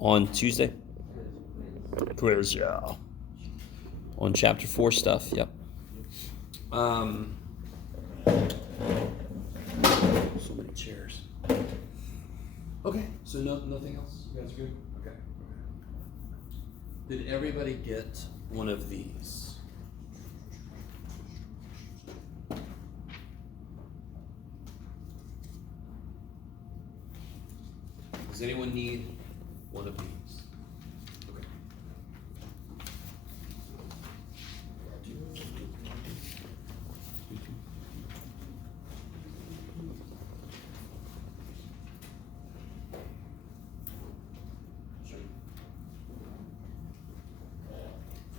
On Tuesday? Quiz, yeah. On chapter 4 stuff, yep. So many chairs. Okay, so nothing else? You guys good? Okay. Did everybody get one of these? Does anyone need one of these? Okay.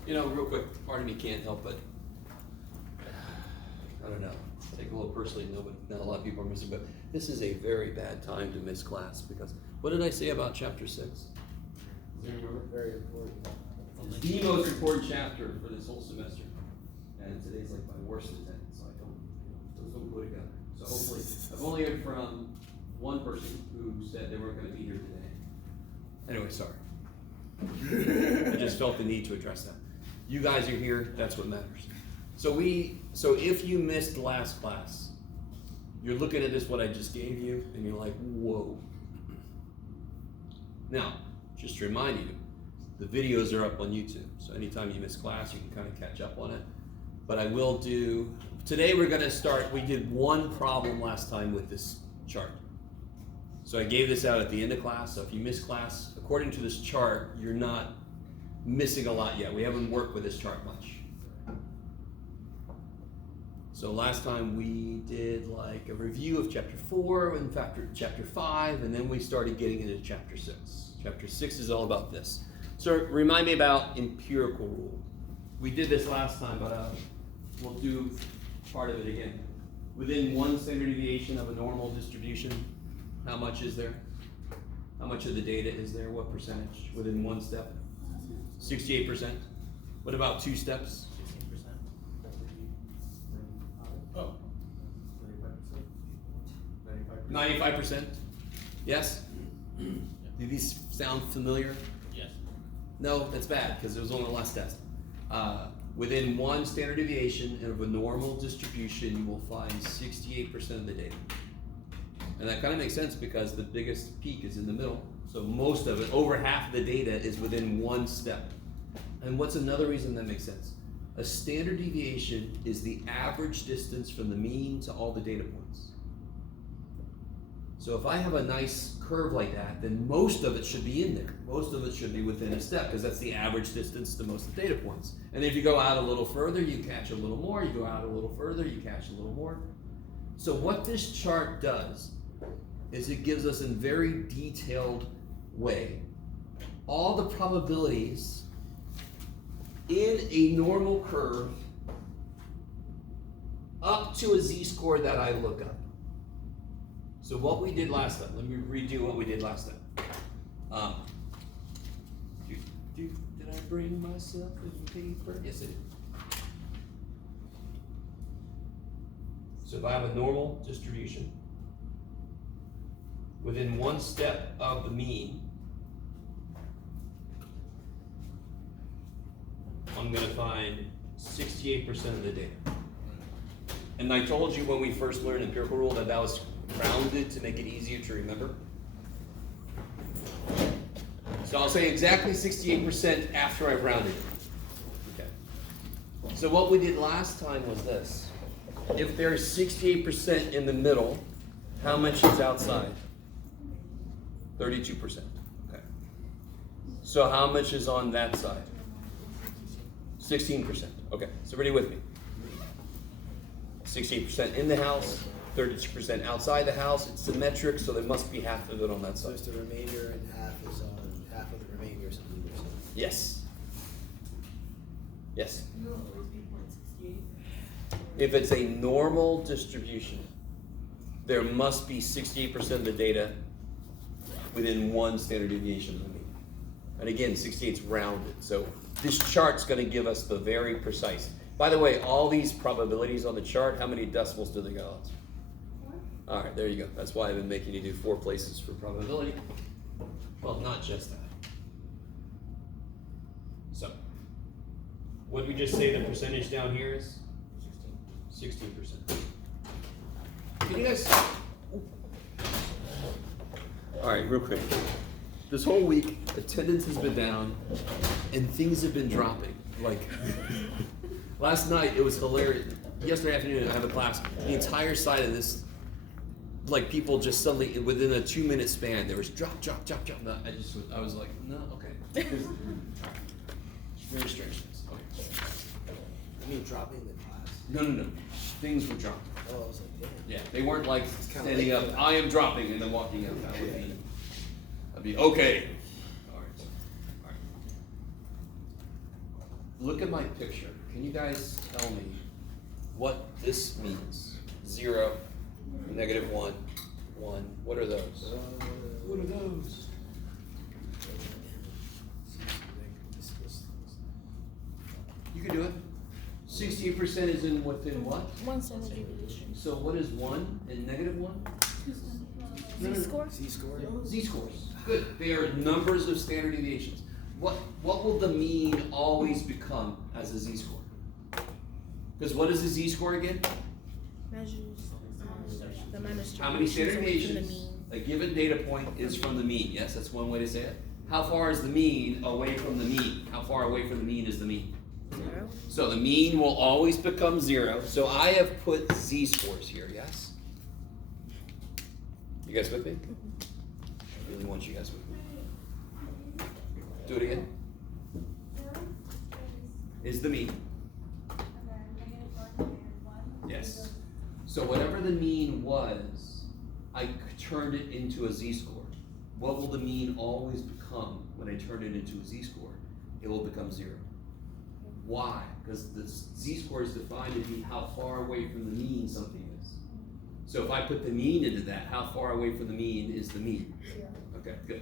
You know, real quick, part of me can't help but, I don't know, take a little personally, not a lot of people are missing, but this is a very bad time to miss class because, what did I say about chapter 6? Do you remember? Very important. It's the most important chapter for this whole semester. And today's like my worst attendance, so those don't go together. So hopefully, I've only heard from one person who said they weren't going to be here today. Anyway, sorry. I just felt the need to address that. You guys are here, that's what matters. So if you missed last class, you're looking at this, what I just gave you, and you're like, whoa. Now, just to remind you, the videos are up on YouTube. So anytime you miss class, you can kind of catch up on it. But I will do, today we're going to start, we did one problem last time with this chart. So I gave this out at the end of class. So if you miss class, according to this chart, you're not missing a lot yet. We haven't worked with this chart much. So last time we did like a review of chapter 4 and chapter 5, and then we started getting into chapter 6. Chapter 6 is all about this. So remind me about empirical rule. We did this last time, but we'll do part of it again. Within one standard deviation of a normal distribution, how much is there? How much of the data is there? What percentage? Within one step? 68%. What about 2 steps? 16%. Oh. 95%. 95%? Yes? Do these sound familiar? Yes. No, that's bad because it was on the last test. Within one standard deviation of a normal distribution, you will find 68% of the data. And that kind of makes sense because the biggest peak is in the middle. So most of it, over half of the data, is within one step. And what's another reason that makes sense? A standard deviation is the average distance from the mean to all the data points. So if I have a nice curve like that, then most of it should be in there. Most of it should be within a step because that's the average distance to most of the data points. And if you go out a little further, you catch a little more. You go out a little further, you catch a little more. So what this chart does is it gives us in very detailed way all the probabilities in a normal curve up to a z-score that I look up. So what we did last time, let me redo what we did last time. Did I bring myself a paper? Yes, I did. So if I have a normal distribution, within one step of the mean, I'm going to find 68% of the data. And I told you when we first learned empirical rule that was rounded to make it easier to remember. So I'll say exactly 68% after I've rounded it. Okay. So what we did last time was this. If there's 68% in the middle, how much is outside? 32%. Okay. So how much is on that side? 16%. Okay, so everybody with me? 68% in the house, 32% outside the house. It's symmetric, so there must be half of it on that So side. it's the remainder and half is on half of the remainder or something. Yes. Yes. No, it would be 0.68. If it's a normal distribution, there must be 68% of the data within one standard deviation of the mean. And again, 68 is rounded. So this chart's going to give us the very precise. By the way, all these probabilities on the chart, how many decimals do they go out? All right, there you go. That's why I've been making you do 4 places for probability. Well, not just that. What did we just say the percentage down here is? 16%. Can you guys? All right, real quick. This whole week, attendance has been down, and things have been dropping. Like, last night, it was hilarious. Yesterday afternoon, I have a class. The entire side of this, like, people just suddenly, within a 2-minute span, there was drop. No, I was like, no, okay. It's very strange. Okay. I mean, dropping the class. No. Things were dropping. Oh, I was like, damn. Yeah, they weren't like kinda standing late up, for that. I am dropping, and then walking out. That would be, that'd be okay. All right. Look at my picture. Can you guys tell me what this means? 0, -1, 1. What are those? What are those? You can do it. 68% is in within what? One standard deviation. So what is 1 and -1? Z-score? Z-score? Z-scores. Good. They are numbers of standard deviations. What will the mean always become as a z-score? Because what is a z-score again? Measures the minus How many standard away from the deviations? mean. A given data point is from the mean. Yes, that's one way to say it. How far is the mean away from the mean? How far away from the mean is the mean? 0. So the mean will always become 0. So I have put z-scores here, yes? You guys with me? I really want you guys with me. Do it again. Is the mean. Yes. So whatever the mean was, I turned it into a z-score. What will the mean always become when I turn it into a z-score? It will become 0. Why? Because the z-score is defined to be how far away from the mean something is. So if I put the mean into that, how far away from the mean is the mean? 0. Okay, good.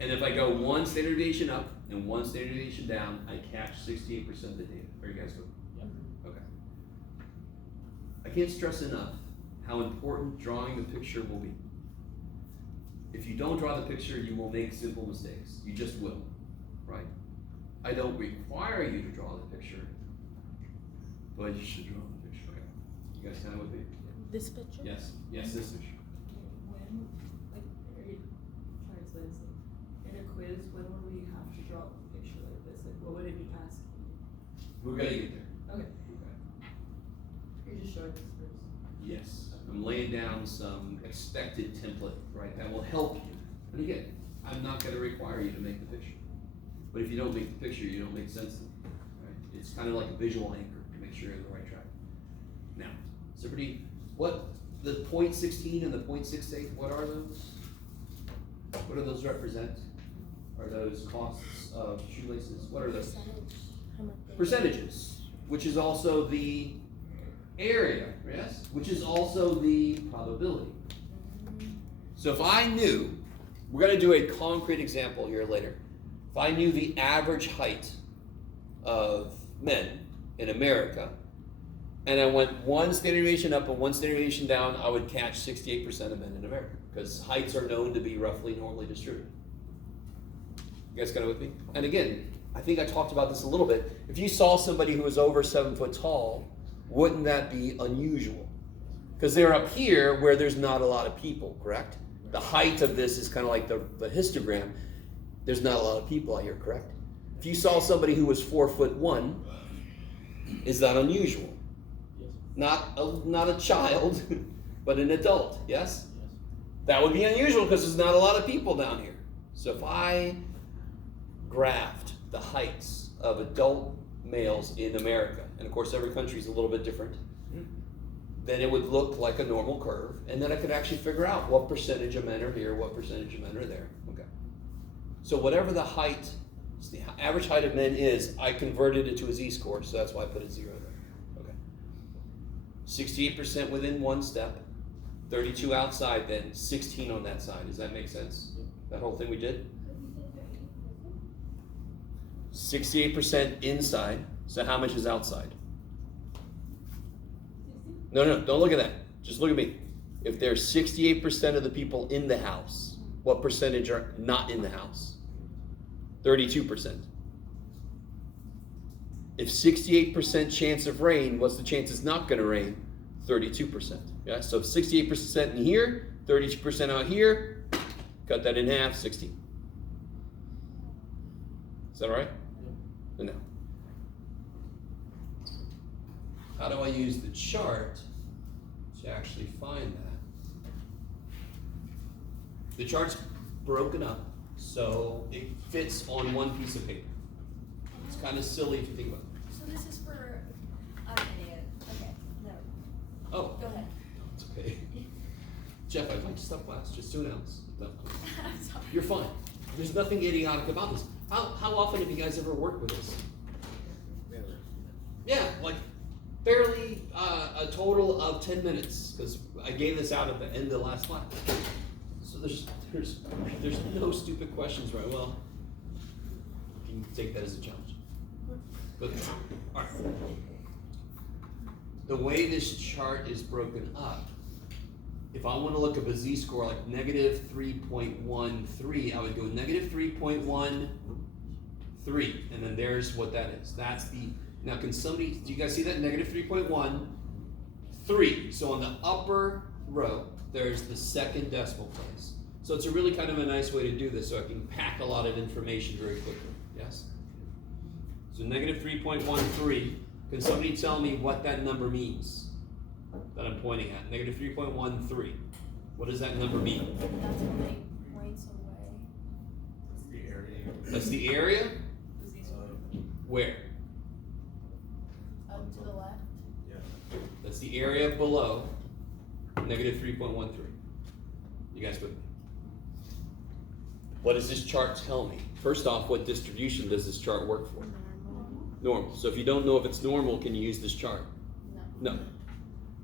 And if I go 1 standard deviation up and 1 standard deviation down, I catch 68% of the data. Are you guys with me? Yep. Okay. I can't stress enough how important drawing the picture will be. If you don't draw the picture, you will make simple mistakes. You just will, right? I don't require you to draw the picture, but you should draw the picture. Okay. You guys kind of with me? This picture? Yes, this picture. When, like, are you trying to explain this? Like, in a quiz, when would we have to draw a picture like this? Like, what would it be asking? We're gonna get there. Okay, Okay. you're just showing this first. Yes, I'm laying down some expected template, right, that will help you. And again, I'm not gonna require you to make the picture. But if you don't make the picture, you don't make sense to me, right? It's kind of like a visual anchor to make sure you're on the right track. Now, is everybody, what, the 0.16 and the 0.68, what are those? What do those represent? Are those costs of shoelaces? What are those? Percentage. How much they- Percentages, which is also the area, yes? Which is also the probability. So if I knew, we're gonna do a concrete example here later. If I knew the average height of men in America, and I went 1 standard deviation up and 1 standard deviation down, I would catch 68% of men in America, because heights are known to be roughly normally distributed. You guys kind of with me? And again, I think I talked about this a little bit. If you saw somebody who was over 7 foot tall, wouldn't that be unusual? Because they're up here where there's not a lot of people, correct? The height of this is kind of like the histogram. There's not a lot of people out here, correct? If you saw somebody who was 4'1", is that unusual? Yes. Not a child, but an adult, yes? Yes. That would be unusual because there's not a lot of people down here. So if I graphed the heights of adult males in America, and of course every country is a little bit different, then it would look like a normal curve, and then I could actually figure out what percentage of men are here, what percentage of men are there. Okay. So whatever the height, the average height of men is, I converted it to a z-score, so that's why I put a 0 there. Okay. 68% within 1 step, 32 outside, then 16 on that side. Does that make sense? That whole thing we did? 68% inside, so how much is outside? No, don't look at that. Just look at me. If there's 68% of the people in the house, what percentage are not in the house? 32%. If 68% chance of rain, what's the chance it's not gonna rain? 32%. Yeah, so 68% in here, 32% out here, cut that in half, 16. Is that all right? Yep. No. How do I use the chart to actually find that? The chart's broken up so it fits on one piece of paper. It's kind of silly if you think about it. So this is for, I'm an idiot. Okay, no. Oh, Go ahead. it's okay. Jeff, I'd like to stop class just to announce. No. I'm sorry. You're fine. There's nothing idiotic about this. How often have you guys ever worked with this? Never. Yeah, like barely a total of 10 minutes, because I gave this out at the end of the last class. So there's no stupid questions, right? Well, you can take that as a challenge. Good. All right. The way this chart is broken up, if I want to look up a z-score like negative 3.13, I would go negative 3.13, and then there's what that is. That's the, now can somebody, do you guys see that? Negative 3.13. So on the upper row, there's the second decimal place. So it's a really kind of a nice way to do this, so I can pack a lot of information very quickly, yes? So negative 3.13, can somebody tell me what that number means that I'm pointing at? Negative 3.13. What does that number mean? That's only points away. That's the area? Where? Up to the left. That's the area below negative 3.13. You guys with me? What does this chart tell me? First off, what distribution does this chart work for? Normal. So if you don't know if it's normal, can you use this chart? No. No.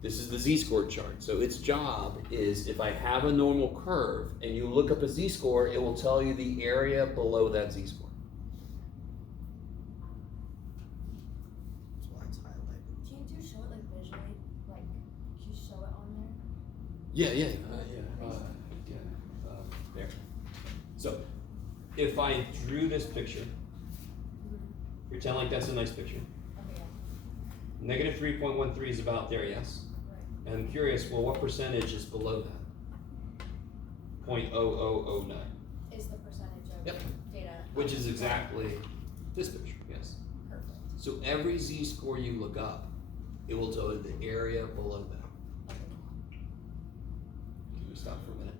This is the z-score chart. So its job is, if I have a normal curve and you look up a z-score, it will tell you the area below that z-score. That's why it's highlighted. Can you show it like visually? Like, can you show it on there? Yeah. There. So, if I drew this picture, pretend like that's a nice picture. Okay, yeah. Negative 3.13 is about there, yes? Right. And I'm curious, well, what percentage is below that? 0.0009. Is the percentage of Yep. data. Which is exactly this picture, yes? Perfect. So every z-score you look up, it will tell you the area below that. Okay. Can we stop for a minute?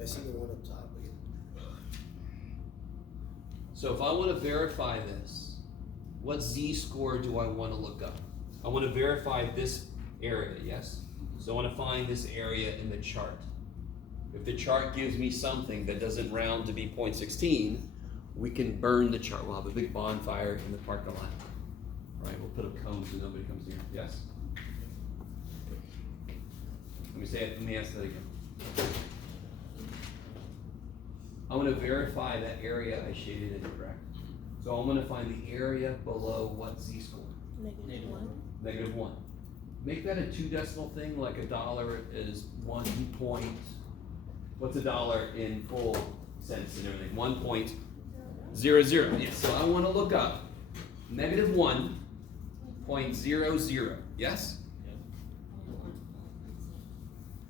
I see the one up top again. So if I want to verify this, what z-score do I want to look up? I want to verify this area, yes? So I want to find this area in the chart. If the chart gives me something that doesn't round to be 0.16, we can burn the chart. We'll have a big bonfire in the parking lot. Right, we'll put a cone so nobody comes near. Yes? Let me ask that again. I want to verify that area I shaded in, correct? So I'm going to find the area below what z-score? -1. -1. Make that a 2 decimal thing, like a dollar is 1 point. What's a dollar in full cents and everything? 1.00. Yes, so I want to look up -1.00. Yes?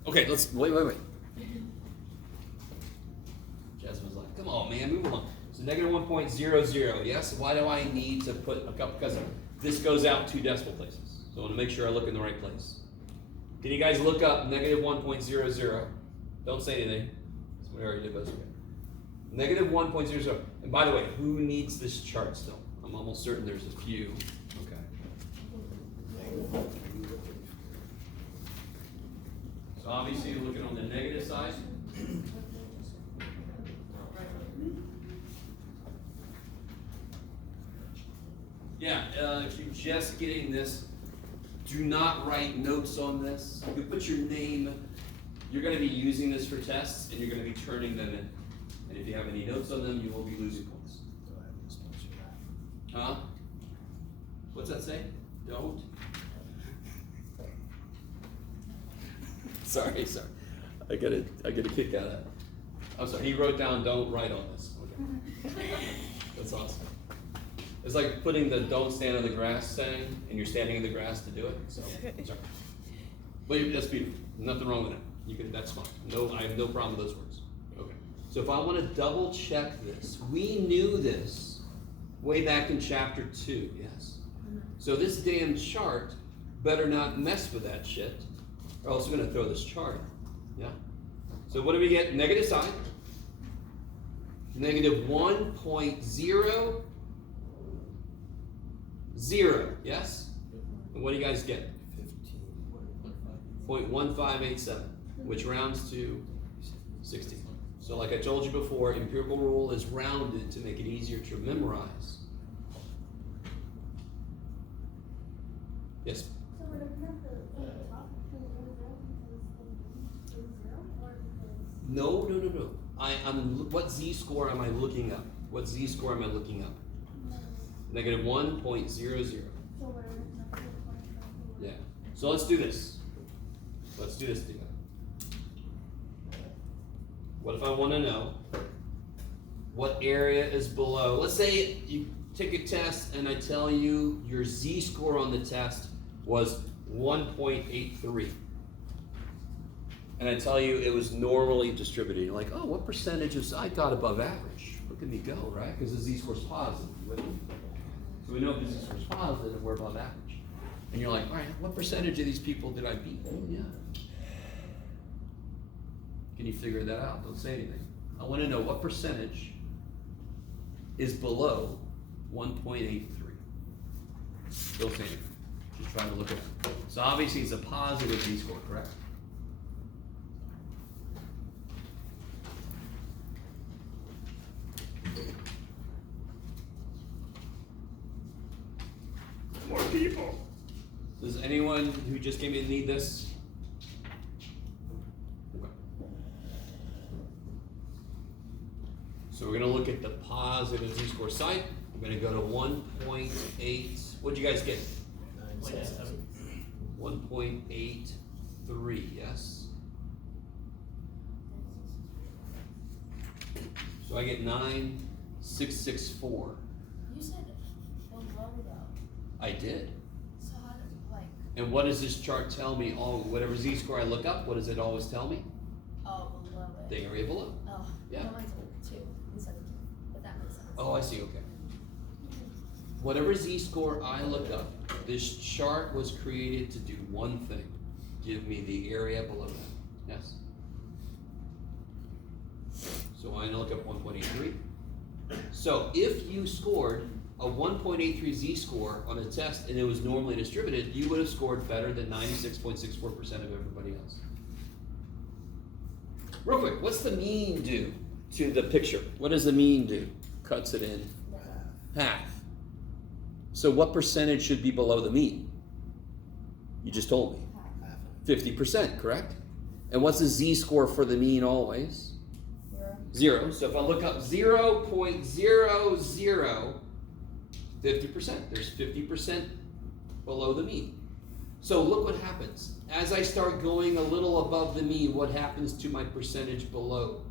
Okay, let's wait. Jasmine's like, come on, man, move along. So -1.00, yes? Why do I need to put a couple, because this goes out 2 decimal places. So I want to make sure I look in the right place. Can you guys look up -1.00? Don't say anything. That's what I already did, but okay. -1.00. And by the way, who needs this chart still? I'm almost certain there's a few. Okay. So obviously you're looking on the negative side. Yeah, if you're just getting this, do not write notes on this. You can put your name. You're going to be using this for tests, and you're going to be turning them in. And if you have any notes on them, you will be losing points. So I have this picture. Huh? What's that say? Don't? Sorry. I get a kick out of that. I'm sorry, he wrote down don't write on this. Okay. That's awesome. It's like putting the "don't stand in the grass" saying, and you're standing in the grass to do it. So, sorry. But that's beautiful. Nothing wrong with that. You can. That's fine. No, I have no problem with those words. Okay. So if I want to double check this, we knew this way back in chapter 2. Yes. So this damn chart better not mess with that shit, or else we're gonna throw this chart out. Yeah. So what do we get? Negative sign. Negative 1.00. Yes. And what do you guys get? 0.1587, which rounds to 16. So like I told you before, empirical rule is rounded to make it easier to memorize. Yes? So we're looking at the top and the zero because the zero or because No. What z-score am I looking up? What z-score am I looking up? Negative 1.00. so we're looking at the Yeah. So let's do this. Let's do this together. What if I want to know what area is below? Let's say you take a test and I tell you your z-score on the test was 1.83. And I tell you it was normally distributed. You're like, oh, what percentage is, I got above average. Look at me go, right? Because the z-score is positive. So we know if the z-score is positive, we're above average. And you're like, all right, what percentage of these people did I beat? Oh, yeah. Can you figure that out? Don't say anything. I want to know what percentage is below 1.83. Don't say anything. Just trying to look at it. So obviously it's a positive z-score, correct? More people. Does anyone who just came in need this? Okay. So we're going to look at the positive z-score side. We're going to go to 1.8. What'd you guys get? 967. 1.83, yes? So I get 9,664. you said below though. I did. So how did like And what does this chart tell me? Oh, whatever z-score I look up, what does it always tell me? below it? The area below. Oh, Yeah. no, mine's 2 instead of 2, but that makes sense. Oh, I see, okay. Whatever z-score I look up, this chart was created to do one thing. Give me the area below that. Yes? So I look up 1.83. So if you scored a 1.83 z-score on a test and it was normally distributed, you would have scored better than 96.64% of everybody else. Real quick, what's the mean do to the picture? What does the mean do? Cuts it in half. So what percentage should be below the mean? You just told me. Half. 50%, correct? And what's the z-score for the mean always? 0. So if I look up 0.00, 50%. There's 50% below the mean. So look what happens. As I start going a little above the mean, what happens to my percentage below?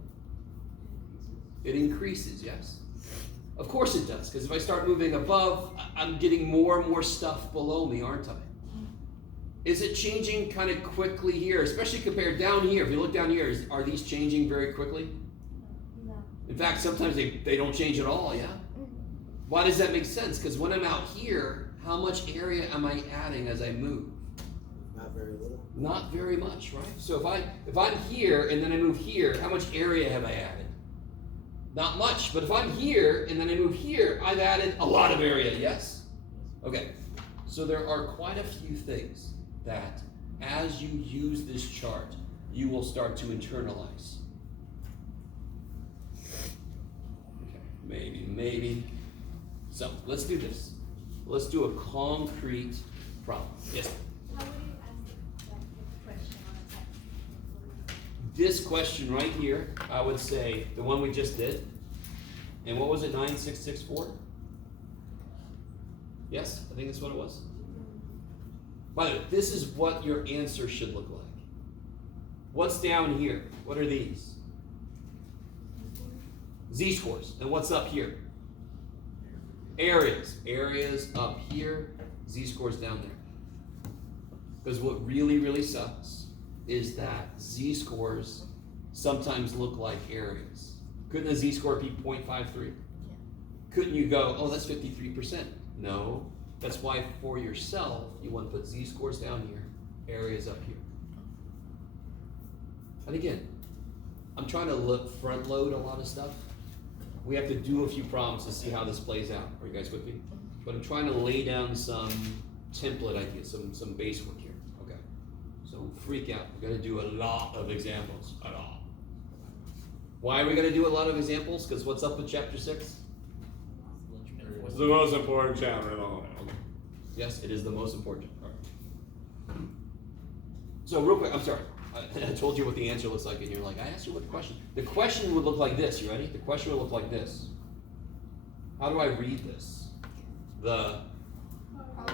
It increases, yes? Of course it does, because if I start moving above, I'm getting more and more stuff below me, aren't I? Is it changing kind of quickly here, especially compared down here? If you look down here, are these changing very quickly? No. In fact, sometimes they don't change at all, yeah? Why does that make sense? Because when I'm out here, how much area am I adding as I move? Not very little. Not very much, right? So if I'm here and then I move here, how much area have I added? Not much, but if I'm here and then I move here, I've added a lot of area, yes? Okay, so there are quite a few things that as you use this chart, you will start to internalize. Okay, maybe. So let's do this. Let's do a concrete problem. Yes? How would you answer like the question on a text? This question right here, I would say the one we just did. And what was it, 9664? Yes, I think that's what it was. By the way, this is what your answer should look like. What's down here? What are these? Z-scores. And what's up here? Areas up here, z-scores down there. Because what really, really sucks is that z-scores sometimes look like areas. Couldn't a z-score be 0.53? Yeah. Couldn't you go, oh, that's 53%? No. That's why for yourself, you want to put z-scores down here, areas up here. And again, I'm trying to front load a lot of stuff. We have to do a few problems to see how this plays out. Are you guys with me? But I'm trying to lay down some template ideas, some base work here. Okay. So don't freak out. We're gonna do a lot of examples. A lot. Why are we gonna do a lot of examples? Because what's up with chapter 6? It's the most important chapter in all. Okay. Yes, it is the most important. All right. So real quick, I'm sorry. I told you what the answer looks like, and you're like, I asked you what the question. The question would look like this. You ready? The question would look like this. How do I read this? The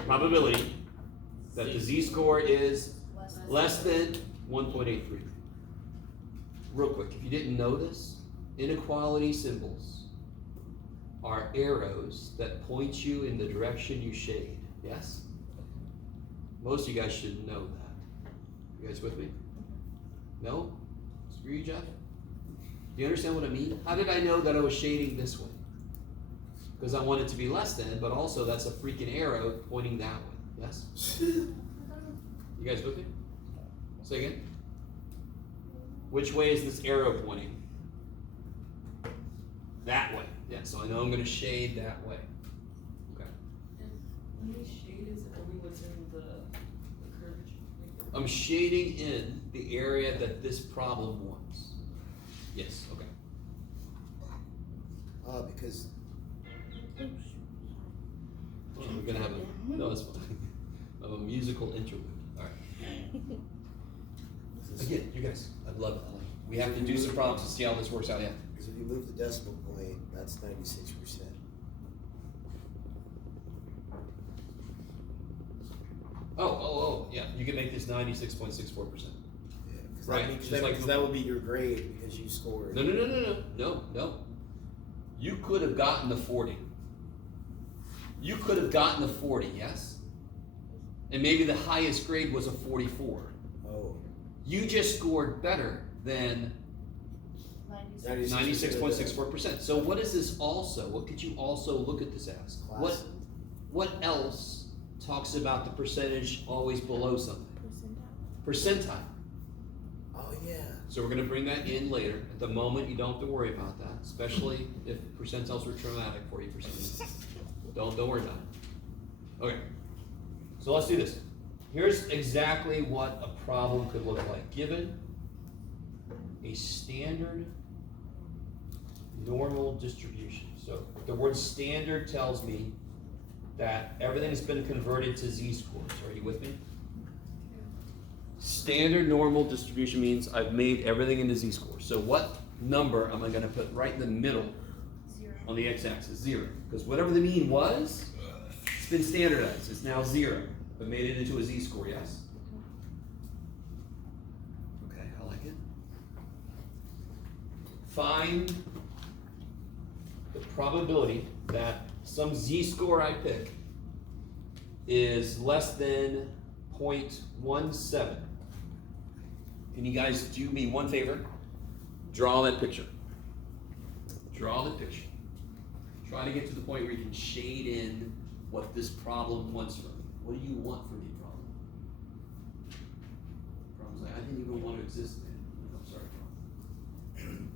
probability that the z-score is less than 1.83. Real quick, if you didn't know this, inequality symbols are arrows that point you in the direction you shade. Yes? Most of you guys should know that. You guys with me? No? Screw you, Jeff? Do you understand what I mean? How did I know that I was shading this way? Because I want it to be less than, but also that's a freaking arrow pointing that way. Yes? You guys with me? Say again? Which way is this arrow pointing? That way. Yeah, so I know I'm going to shade that way. Okay. And when we shade, is it only what's in the curvature? I'm shading in the area that this problem wants. Yes, okay. Because We're gonna have a, no, it's fine. Of a musical interlude. All right. Again, you guys, I'd love it. We have to do some problems to see how this works out. Yeah. because if you move the decimal point, that's 96%. Oh, yeah. You can make this 96.64%. Yeah, because Right, just like that would be your grade because you scored. No. You could have gotten the 40. You could have gotten the 40, yes? And maybe the highest grade was a 44. Oh. You just scored better than 96.64%. So what is this also? What could you also look at this as? What else talks about the percentage always below something? Percentile. Oh yeah. So we're going to bring that in later. At the moment, you don't have to worry about that, especially if percentiles were traumatic for you for some reason. Don't worry about it. Okay. So let's do this. Here's exactly what a problem could look like. Given a standard normal distribution. So the word standard tells me that everything has been converted to z-scores. Are you with me? Standard normal distribution means I've made everything into z-scores. So what number am I going to put right in the middle on the x-axis? 0. Because whatever the mean was, it's been standardized. It's now 0. I've made it into a z-score, yes? Okay, I like it. Find the probability that some z-score I pick is less than 0.17. Can you guys do me one favor? Draw that picture. Draw the picture. Try to get to the point where you can shade in what this problem wants from me. What do you want from me, problem? Problem's like, I didn't even want to exist, man. I'm sorry, problem.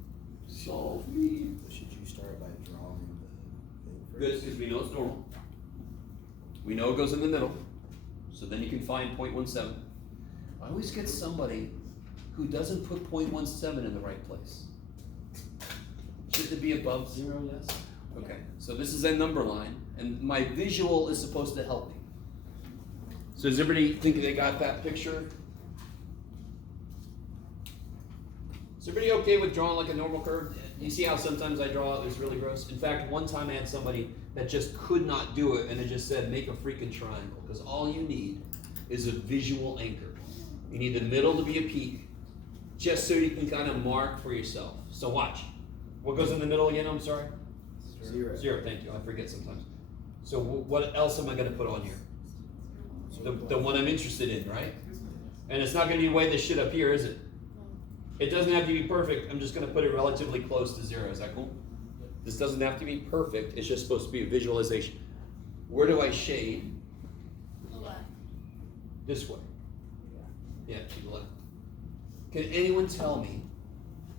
Solve me. Should you start by drawing the thing first? Good, because we know it's normal. We know it goes in the middle. So then you can find 0.17. I always get somebody who doesn't put 0.17 in the right place. Should it be above 0, yes? Okay, so this is a number line, and my visual is supposed to help me. So does everybody think they got that picture? Is everybody okay with drawing like a normal curve? You see how sometimes I draw it, it's really gross? In fact, one time I had somebody that just could not do it, and it just said, make a freaking triangle, because all you need is a visual anchor. You need the middle to be a peak, just so you can kind of mark for yourself. So watch. What goes in the middle again, I'm sorry? 0. 0, thank you, I forget sometimes. So what else am I gonna put on here? The one I'm interested in, right? And it's not gonna be way this shit up here, is it? It doesn't have to be perfect, I'm just gonna put it relatively close to 0, is that cool? This doesn't have to be perfect, it's just supposed to be a visualization. Where do I shade? This way. Yeah, to the left. Can anyone tell me,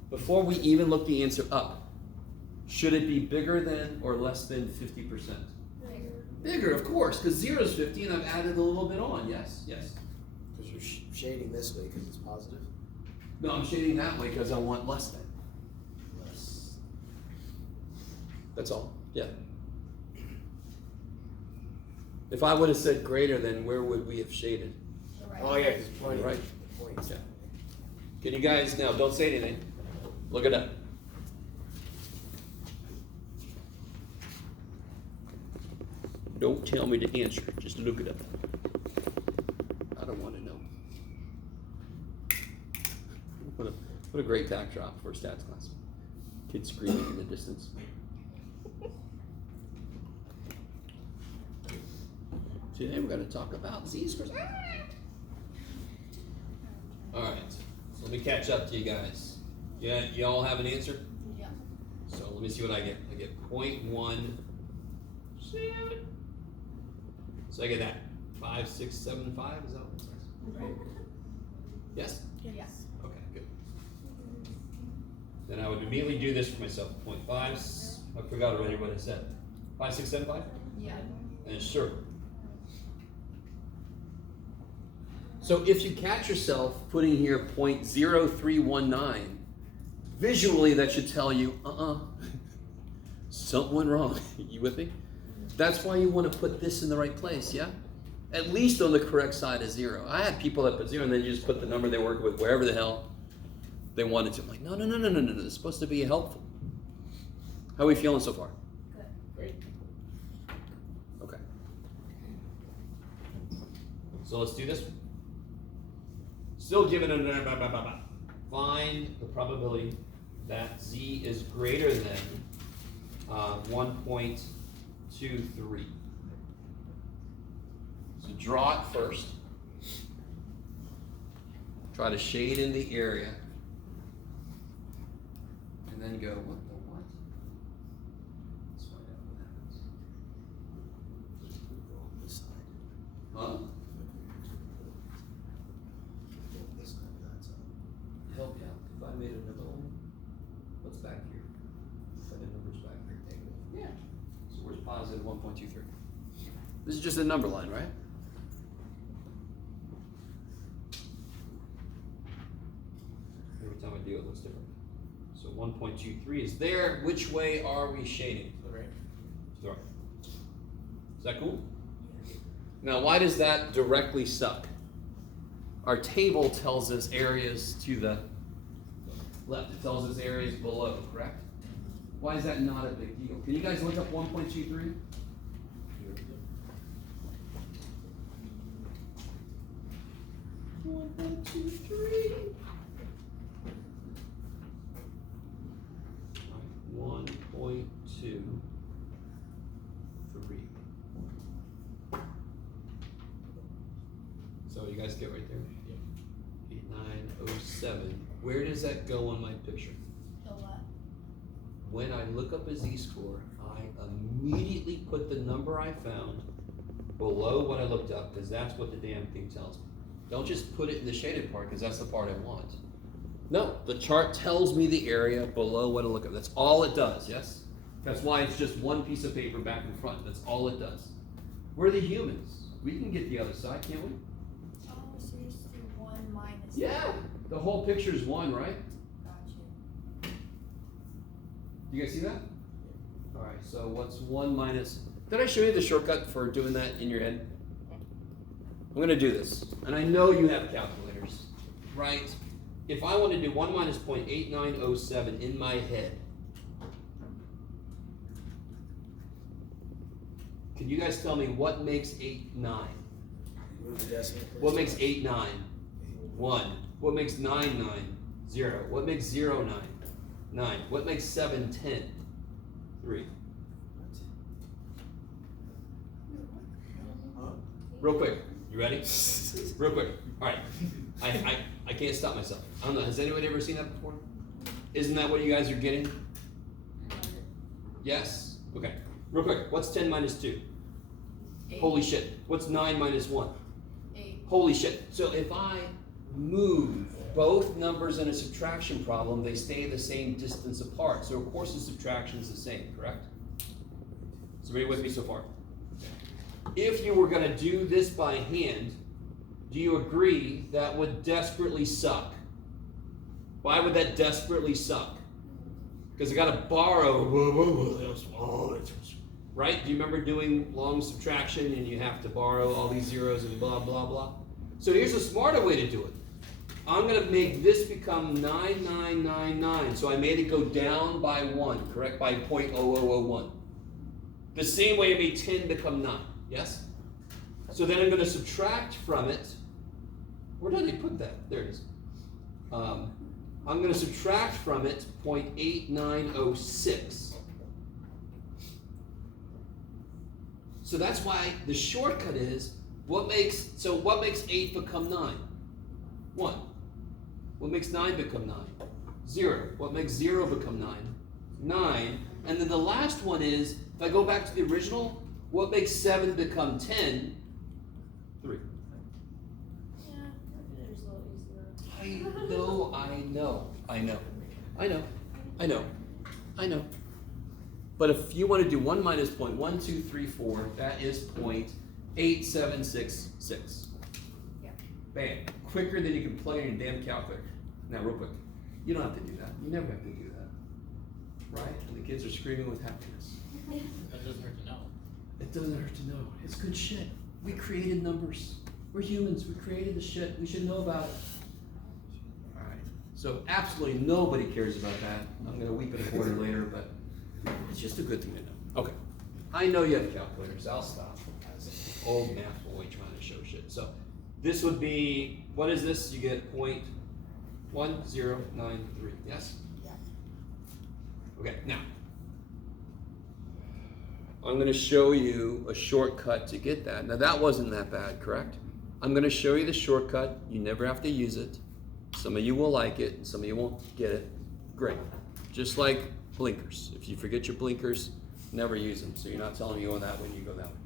before we even look the answer up, should it be bigger than or less than 50%? Bigger, of course, because 0 is 50 and I've added a little bit on, yes, yes. Because you're shading this way because it's positive. No, I'm shading that way because I want less than. Less. That's all, yeah. If I would have said greater than, where would we have shaded? Oh yeah, because pointing. Right. Points. Yeah. Can you guys, now, don't say anything, look it up. Don't tell me the answer, just look it up. I don't want to know. What a great backdrop for a stats class. Kids screaming in the distance. Today we're going to talk about z-scores. Alright, so let me catch up to you guys. Yeah, you all have an answer? Yeah. So let me see what I get. I get 0.1. So I get that. 5675, is that what it says? Yes? Yes. Okay, good. Then I would immediately do this for myself. 0.5, I forgot already what I said. 5675? Yeah. And a circle. So if you catch yourself putting here 0.0319, visually that should tell you, something went wrong. You with me? That's why you want to put this in the right place, yeah? At least on the correct side of 0. I had people that put 0 and then you just put the number they work with wherever the hell they wanted to. I'm like, no, it's supposed to be helpful. How are we feeling so far? Good. Great. Okay. So let's do this one. Still given a find the probability that z is greater than 1.23. So draw it first. Try to shade in the area. And then go, what the what? Let's find out what happens. This side. Huh? This side, that side. Help me out. If I made another one, what's back here? Put the numbers back here. Take it. Yeah. So where's positive 1.23? This is just a number line, right? Every time I do it, looks different. So 1.23 is there. Which way are we shading? To the right. To the right. Is that cool? Now, why does that directly suck? Our table tells us areas to the left. It tells us areas below, correct? Why is that not a big deal? Can you guys look up 1.23? One point two three. So you guys get right there? 8907. Where does that go on my picture? The left. When I look up a z-score, I immediately put the number I found below what I looked up, because that's what the damn thing tells me. Don't just put it in the shaded part, because that's the part I want. No, the chart tells me the area below what I look up. That's all it does, yes? That's why it's just one piece of paper back and front. That's all it does. We're the humans. We can get the other side, can't we? Oh, so you just do 1 minus. Yeah. The whole picture is 1, right? Gotcha. You guys see that? All right, so what's 1 minus... Did I show you the shortcut for doing that in your head? I'm going to do this. And I know you have calculators, right? If I want to do 1 minus 0.8907 in my head, can you guys tell me what makes 89? Move the decimal place. What makes 89? 1. What makes 99? 0. What makes 0, 9? 9. What makes 7, 10? 3. Real quick. You ready? Real quick. All right. I can't stop myself. I don't know. Has anyone ever seen that before? Isn't that what you guys are getting? Yes? Okay. Real quick. What's 10 minus 2? 8. Holy shit. What's 9 minus 1? 8. Holy shit. So if I move both numbers in a subtraction problem, they stay the same distance apart. So of course the subtraction is the same, correct? Is everybody with me so far? If you were going to do this by hand, do you agree that would desperately suck? Why would that desperately suck? Because I got to borrow, right? Do you remember doing long subtraction and you have to borrow all these zeros and blah, blah, blah? So here's a smarter way to do it. I'm going to make this become 9999. So I made it go down by 1, correct? By 0.0001. The same way I made 10 become 9, yes? So then I'm going to subtract from it. Where did I put that? There it is. I'm going to subtract from it 0.8906. So that's why the shortcut is, what makes 8 become 9? 1. What makes 9 become 9? 0. What makes 0 become 9? 9. And then the last one is, if I go back to the original, what makes 7 become 10? 3. Yeah, there's a little easier. I know. But if you want to do 1 minus 0.1234, that is 0.8766. Yeah. Bam. Quicker than you can plug in your damn calculator. Now, real quick. You don't have to do that. You never have to do that. Right? And the kids are screaming with happiness. That doesn't hurt to know. It doesn't hurt to know. It's good shit. We created numbers. We're humans. We created the shit. We should know about it. All right. So absolutely nobody cares about that. I'm going to weep in a quarter later, but it's just a good thing to know. Okay. I know you have calculators. I'll stop. As an old math boy trying to show shit. So this would be, what is this? You get 0.1093. Yes? Yeah. Okay, now. I'm going to show you a shortcut to get that. Now that wasn't that bad, correct? I'm going to show you the shortcut. You never have to use it. Some of you will like it, and some of you won't get it. Great. Just like blinkers. If you forget your blinkers, never use them. So you're not telling me you go that way when you go that way.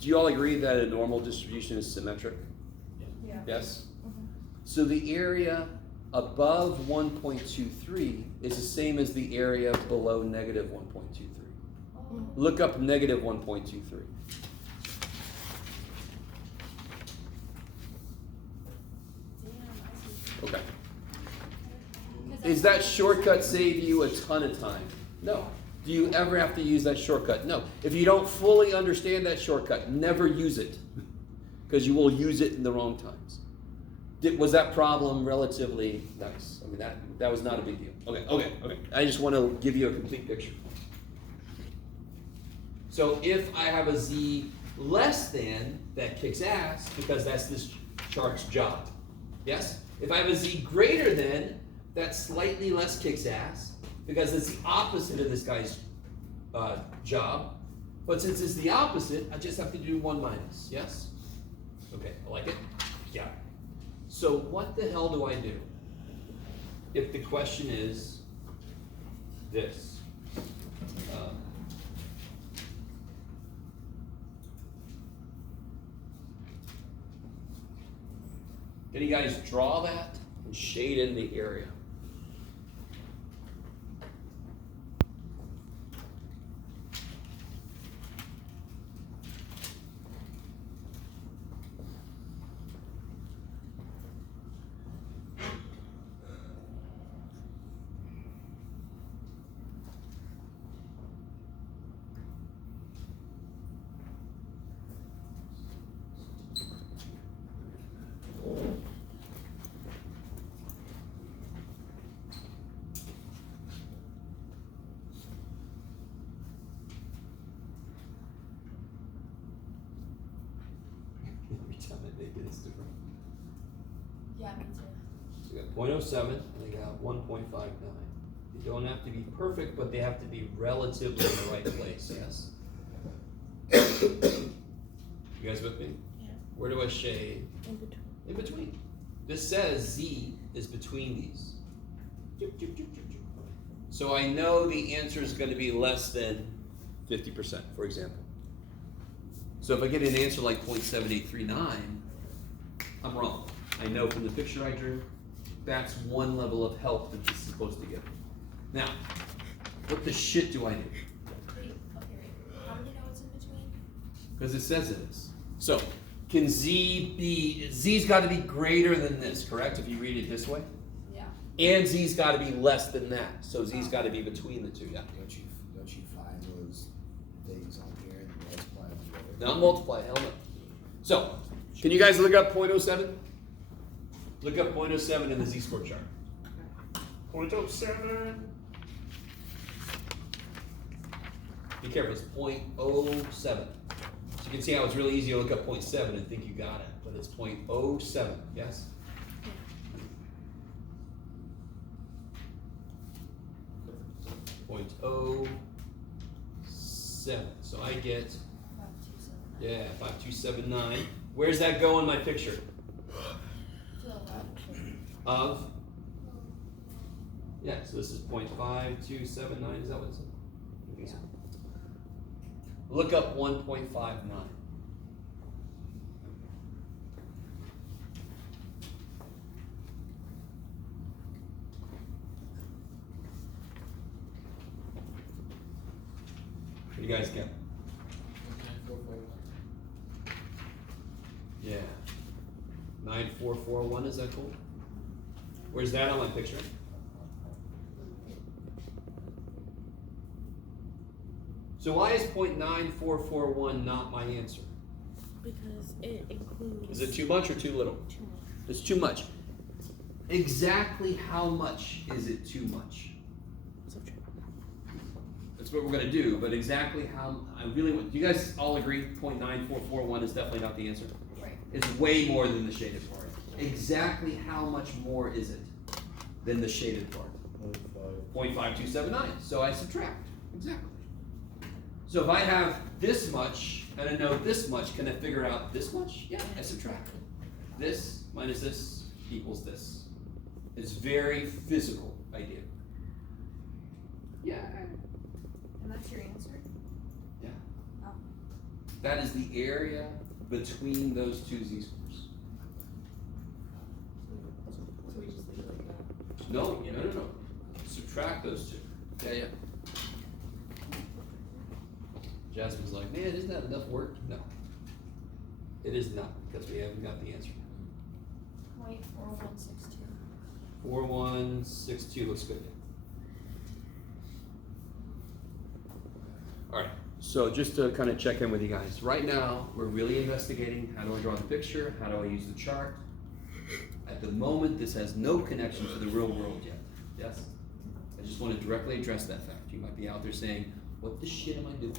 Do you all agree that a normal distribution is symmetric? Yeah. Yes? So the area above 1.23 is the same as the area below negative 1.23. Look up negative 1.23. Okay. Is that shortcut save you a ton of time? No. Do you ever have to use that shortcut? No. If you don't fully understand that shortcut, never use it, because you will use it in the wrong times. Was that problem relatively nice? I mean, that was not a big deal. Okay. I just want to give you a complete picture. So if I have a z less than, that kicks ass, because that's this chart's job. Yes? If I have a z greater than, that slightly less kicks ass, because it's the opposite of this guy's job. But since it's the opposite, I just have to do 1 minus. Yes? Okay, I like it? Yeah. So what the hell do I do if the question is this? Can you guys draw that and shade in the area? Every time I make it, it's different. Yeah, me too. So you got 0.07 and you got 1.59. They don't have to be perfect, but they have to be relatively in the right place, yes? You guys with me? Yeah. Where do I shade? In between. In between. This says Z is between these. Doop, doop, doop, doop, doop. So I know the answer is going to be less than 50%, for example. So if I get an answer like 0.7839, I'm wrong. I know from the picture I drew, that's one level of help that this is supposed to give. Now, what the shit do I do? Wait, okay, wait. How do we know it's in between? Because it says it is. So, can Z be, Z's got to be greater than this, correct? If you read it this way? Yeah. And Z's got to be less than that. So Z's got to be between the two, yeah. Don't you find those things on here and multiply them together? Not multiply, hell no. So, can you guys look up 0.07? Look up 0.07 in the Z-score chart. 0.07. Be careful, it's 0.07. So you can see how it's really easy to look up 0.7 and think you got it, but it's 0.07, yes? Point oh seven. So I get 5279. 5279. Where's that go in my picture? To the left. Of? Yeah, so this is 0.5279, is that what it said? I think so. Look up 1.59. What do you guys get? 9441. Yeah. 9441, is that cool? Where's that on my picture? So why is 0.9441 not my answer? Because it includes. Is it too much or too little? Too much. It's too much. Exactly how much is it too much? Subtract. That's what we're gonna do, but exactly how, I really want, do you guys all agree 0.9441 is definitely not the answer? Right. It's way more than the shaded part. Exactly how much more is it than the shaded part? 0.5279, so I subtract, exactly. So if I have this much and I know this much, can I figure out this much? Yeah, I subtract. This minus this equals this. It's very physical idea. Yeah. And that's your answer? Yeah. Oh. That is the area between those two z-scores. So we just leave it like that. No. Subtract those two. Yeah. Jasmine's like, man, isn't that enough work? No. It is not, because we haven't got the answer. 0.4162. 4162 looks good. All right, so just to kind of check in with you guys. Right now, we're really investigating how do I draw the picture, how do I use the chart. At the moment, this has no connection to the real world yet, yes? I just want to directly address that fact. You might be out there saying, what the shit am I doing?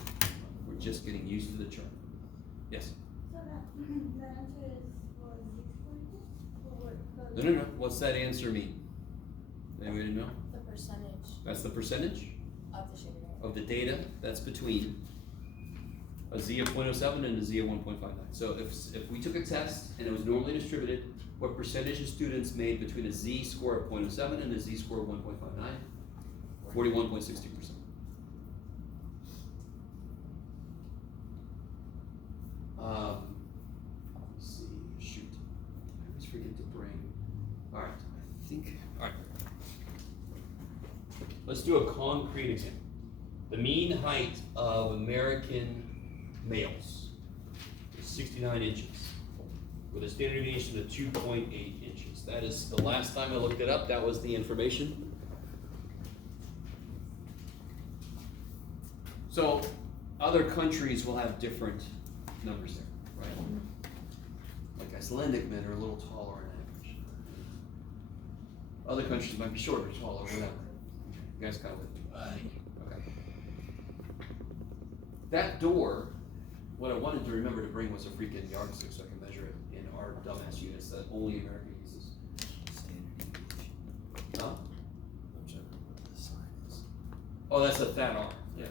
We're just getting used to the chart. Yes? So that, the answer is, what, 642? Or what? No. What's that answer mean? Anybody know? The percentage That's the percentage of the shaded area. of the data that's between a z of 0.07 and a z of 1.59. So if we took a test and it was normally distributed, what percentage of students made between a z score of 0.07 and a z score of 1.59? 41.62%. Let's see, shoot. I always forget to bring. Alright, I think, alright. Let's do a concrete example. The mean height of American males is 69 inches with a standard deviation of 2.8 inches. That is, the last time I looked it up, that was the information. So, other countries will have different numbers there, right? Like Icelandic men are a little taller on average. Other countries might be shorter, taller, whatever. You guys kind of with me. Okay. That door, what I wanted to remember to bring was a freaking yardstick so I can measure it in our dumbass units that only America uses. Standard deviation. Huh? I'm trying to remember what the sign is. Oh, that's a fat R. Yeah.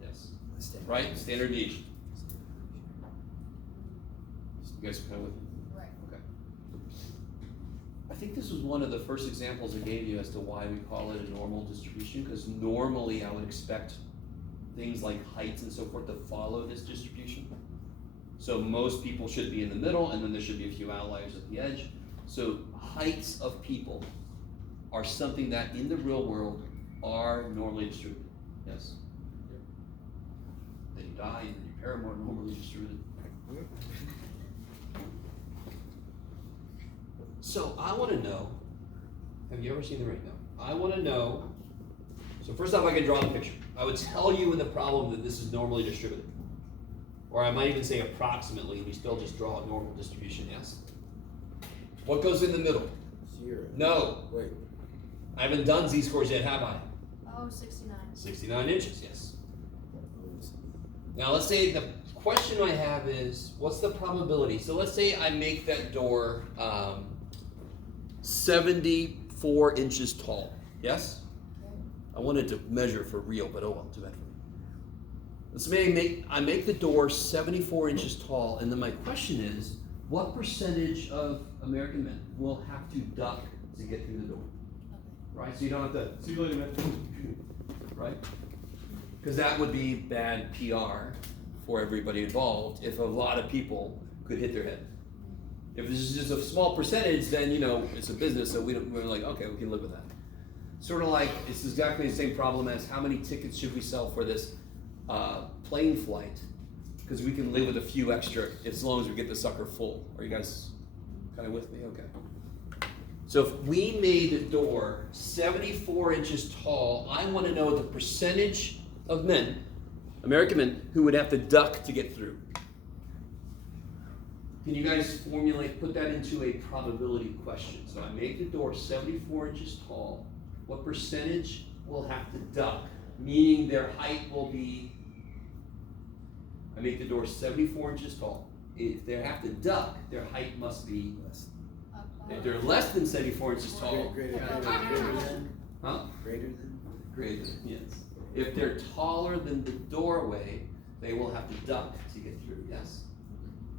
Yes. The standard Right? deviation. Standard deviation. You guys are kind of with me? Right. Okay. I think this was one of the first examples I gave you as to why we call it a normal distribution, because normally I would expect things like heights and so forth to follow this distribution. So most people should be in the middle, and then there should be a few outliers at the edge. So heights of people are something that in the real world are normally distributed. Yes? Then you die, and then your paramour normally distributed. So I want to know, have you ever seen the ring? No. I want to know, so first off I can draw the picture. I would tell you in the problem that this is normally distributed. Or I might even say approximately, and you still just draw a normal distribution, yes? What goes in the middle? 0. No. Wait. I haven't done z-scores yet, have I? Oh, 69. 69 inches, yes. Now let's say the question I have is, what's the probability? So let's say I make that door 74 inches tall, yes? I wanted to measure for real, but oh well, too bad for me. Let's say I make the door 74 inches tall, and then my question is, what percentage of American men will have to duck to get through the door? Right, so you don't have to, see you later, man. Right? Because that would be bad PR for everybody involved if a lot of people could hit their head. If this is just a small percentage, then it's a business, so we're like, okay, we can live with that. Sort of like, it's exactly the same problem as how many tickets should we sell for this plane flight? Because we can live with a few extra as long as we get the sucker full. Are you guys kind of with me? Okay. So if we made the door 74 inches tall, I want to know the percentage of men, American men, who would have to duck to get through. Can you guys put that into a probability question? So I make the door 74 inches tall. What percentage will have to duck? Meaning their height will be, I make the door 74 inches tall. If they have to duck, their height must be less. If they're less than 74 inches tall, Greater than? huh? Greater than? Greater than, yes. If they're taller than the doorway, they will have to duck to get through, yes?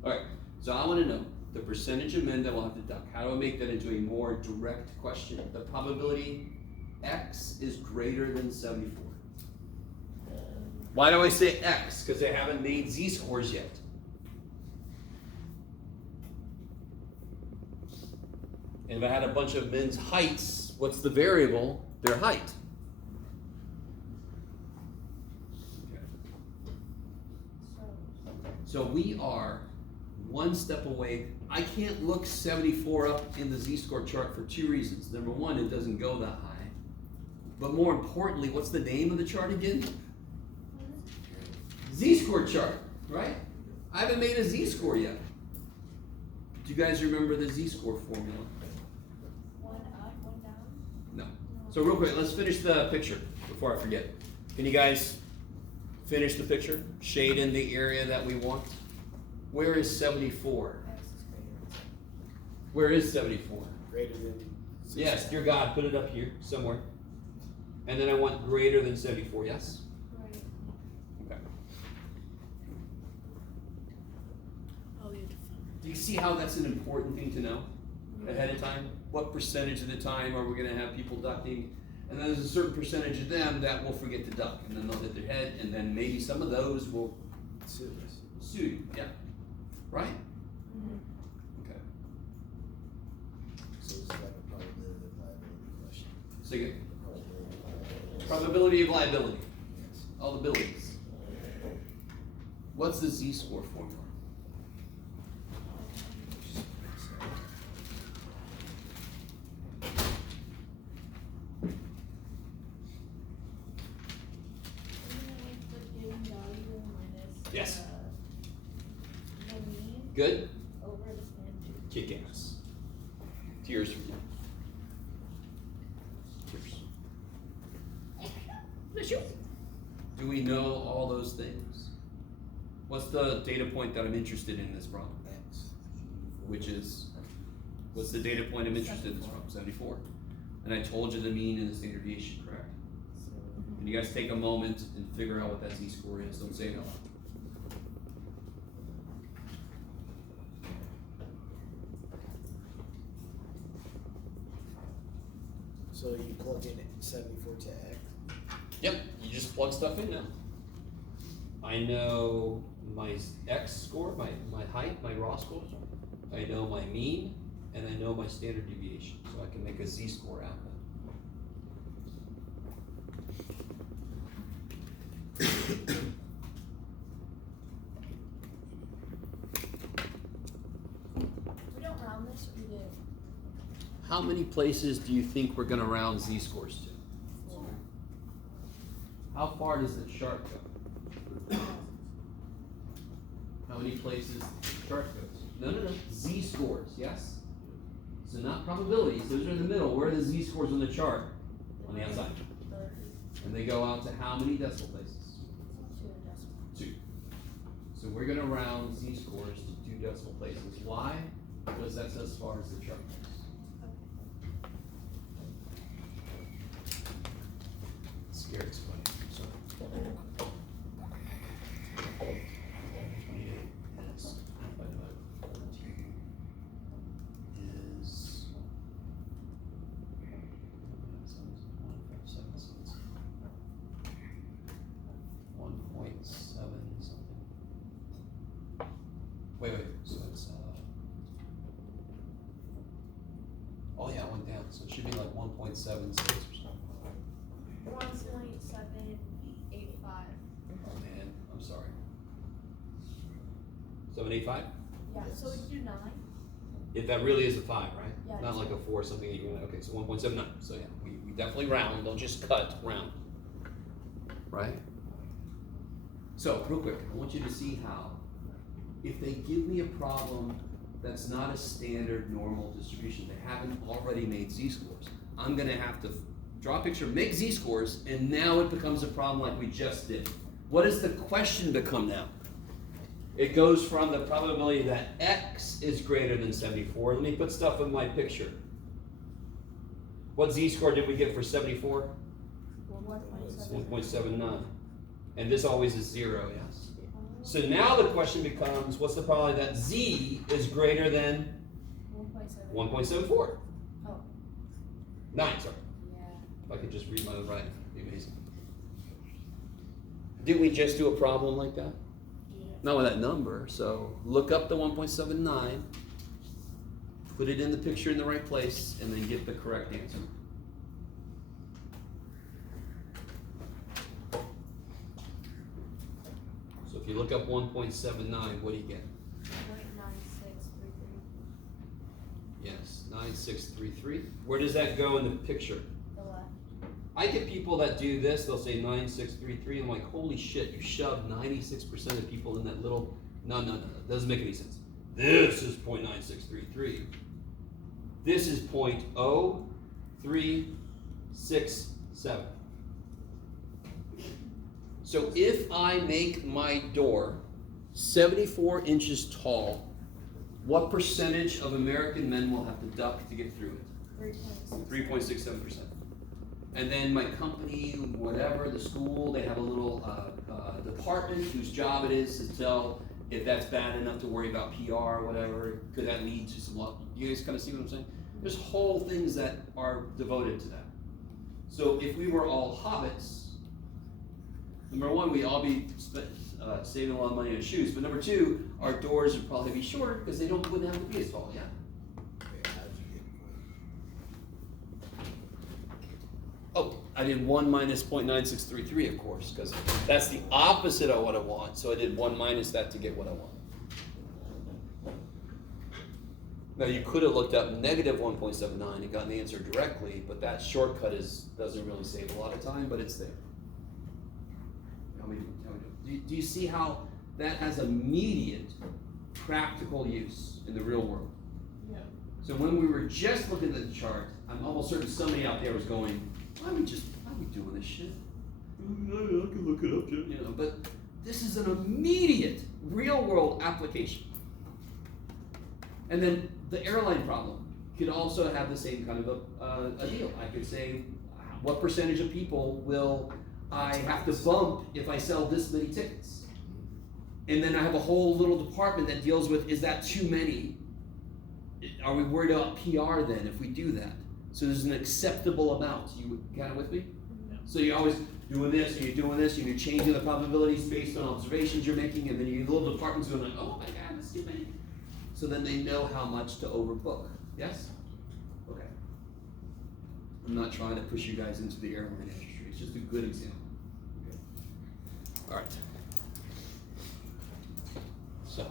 All right, so I want to know the percentage of men that will have to duck. How do I make that into a more direct question? The probability X is greater than 74. Why do I say X? Because I haven't made z-scores yet. And if I had a bunch of men's heights, what's the variable? Their height. Okay. So we are one step away. I can't look 74 up in the z-score chart for two reasons. Number one, it doesn't go that high. But more importantly, what's the name of the chart again? Z-score chart, right? I haven't made a z-score yet. Do you guys remember the z-score formula? One up, one down. No. So real quick, let's finish the picture before I forget. Can you guys finish the picture? Shade in the area that we want. Where is 74? X is greater. Where is 74? Greater than? Yes, dear God, put it up here somewhere. And then I want greater than 74, yes? Right. Okay. Oh, you Do you see how that's an important thing to know ahead of time? What percentage of the time are we going to have people ducking? And then there's a certain percentage of them that will forget to duck, and then they'll hit their head, and then maybe some of those will sue you. Yeah. Right? Okay. So it's like a probability of liability question. So again, Probability probability of liability. of liability. Yes. All the abilities. What's the z-score formula? Yes. The mean Good? over the standard. Kick ass. Tears for you. Tears. Do we know all those things? What's the data point that I'm interested in this problem? X. Which is, what's the data point I'm interested in this problem? 74. And I told you the mean and the standard deviation, correct? And you guys take a moment and figure out what that z-score is. Don't say it out loud. So you plug in 74 to X. Yep, you just plug stuff in now. I know my X score, my height, my raw score. I know my mean, and I know my standard deviation, so I can make a z-score out of it. We don't round this, or we do? How many places do you think we're gonna round z-scores to? Four. How far does the chart go? How many places the chart goes? No. Z-scores, yes? So not probabilities, those are in the middle. Where are the z-scores on the chart? On the outside. And they go out to how many decimal places? 2 decimal. 2. So we're gonna round z-scores to 2 decimal places. Why? Because that's as far as the chart goes. Scared explaining, sorry. 28 is divided by 14 is 1.7 something. Wait, so it's oh yeah, it went down, so it should be like 1.76 or something. 1.785. Oh man, I'm sorry. 785? Yeah, so we do 9. If that really is a 5, right? Yeah, Not it's like a 4 something that you want, okay, so 1.79, so yeah, we definitely round, don't just cut, round. Right? So, real quick, I want you to see how, if they give me a problem that's not a standard normal distribution, they haven't already made z-scores, I'm gonna have to draw a picture, make z-scores, and now it becomes a problem like we just did. What does the question become now? It goes from the probability that x is greater than 74. Let me put stuff in my picture. What z-score did we get for 74? 1.79. And this always is 0, yes? So now the question becomes, what's the probability that z is greater than 1.74? Oh. 9, sorry. Yeah. If I could just read my own writing, it'd be amazing. Didn't we just do a problem like that? Not with that number, so look up the 1.79, put it in the picture in the right place, and then get the correct answer. So if you look up 1.79, what do you get? 0.9633. Yes, 9633. Where does that go in the picture? The left. I get people that do this, they'll say 9633, I'm like, holy shit, you shoved 96% of people in that little, no, it doesn't make any sense. This is 0.9633. This is 0.0367. So if I make my door 74 inches tall, what percentage of American men will have to duck to get through it? 3.67%. And then my company, whatever, the school, they have a little department whose job it is to tell if that's bad enough to worry about PR or whatever. Could that lead to some luck? You guys kind of see what I'm saying? There's whole things that are devoted to that. So if we were all hobbits, number one, we'd all be saving a lot of money on shoes. But number two, our doors would probably be shorter because they wouldn't have to be as tall. Yeah. Oh, I did 1 minus 0.9633, of course, because that's the opposite of what I want. So I did 1 minus that to get what I want. Now you could have looked up negative 1.79 and gotten the answer directly, but that shortcut doesn't really save a lot of time, but it's there. Do you see how that has immediate practical use in the real world? Yeah. So when we were just looking at the chart, I'm almost certain somebody out there was going, why are we doing this shit? I can look it up, you know, but this is an immediate real world application. And then the airline problem could also have the same kind of a deal. I could say, what percentage of people will I have to bump if I sell this many tickets? And then I have a whole little department that deals with, is that too many? Are we worried about PR then if we do that? So there's an acceptable amount. You kind of with me? Yeah. So you're always doing this, and you're doing this, and you're changing the probabilities based on observations you're making, and then your little department's going like, oh my God, that's too many. So then they know how much to overbook. Yes? Okay. I'm not trying to push you guys into the airline industry. It's just a good example. Okay. All right. So,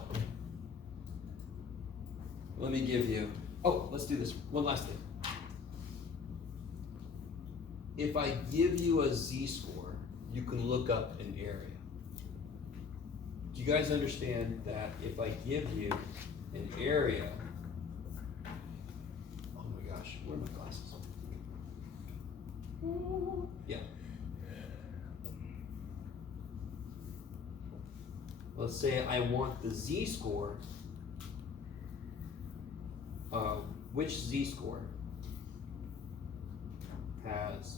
let me give you, let's do this. One last thing. If I give you a z-score, you can look up an area. Do you guys understand that if I give you an area, oh my gosh, where are my glasses? Yeah. Let's say I want the z-score, which z-score has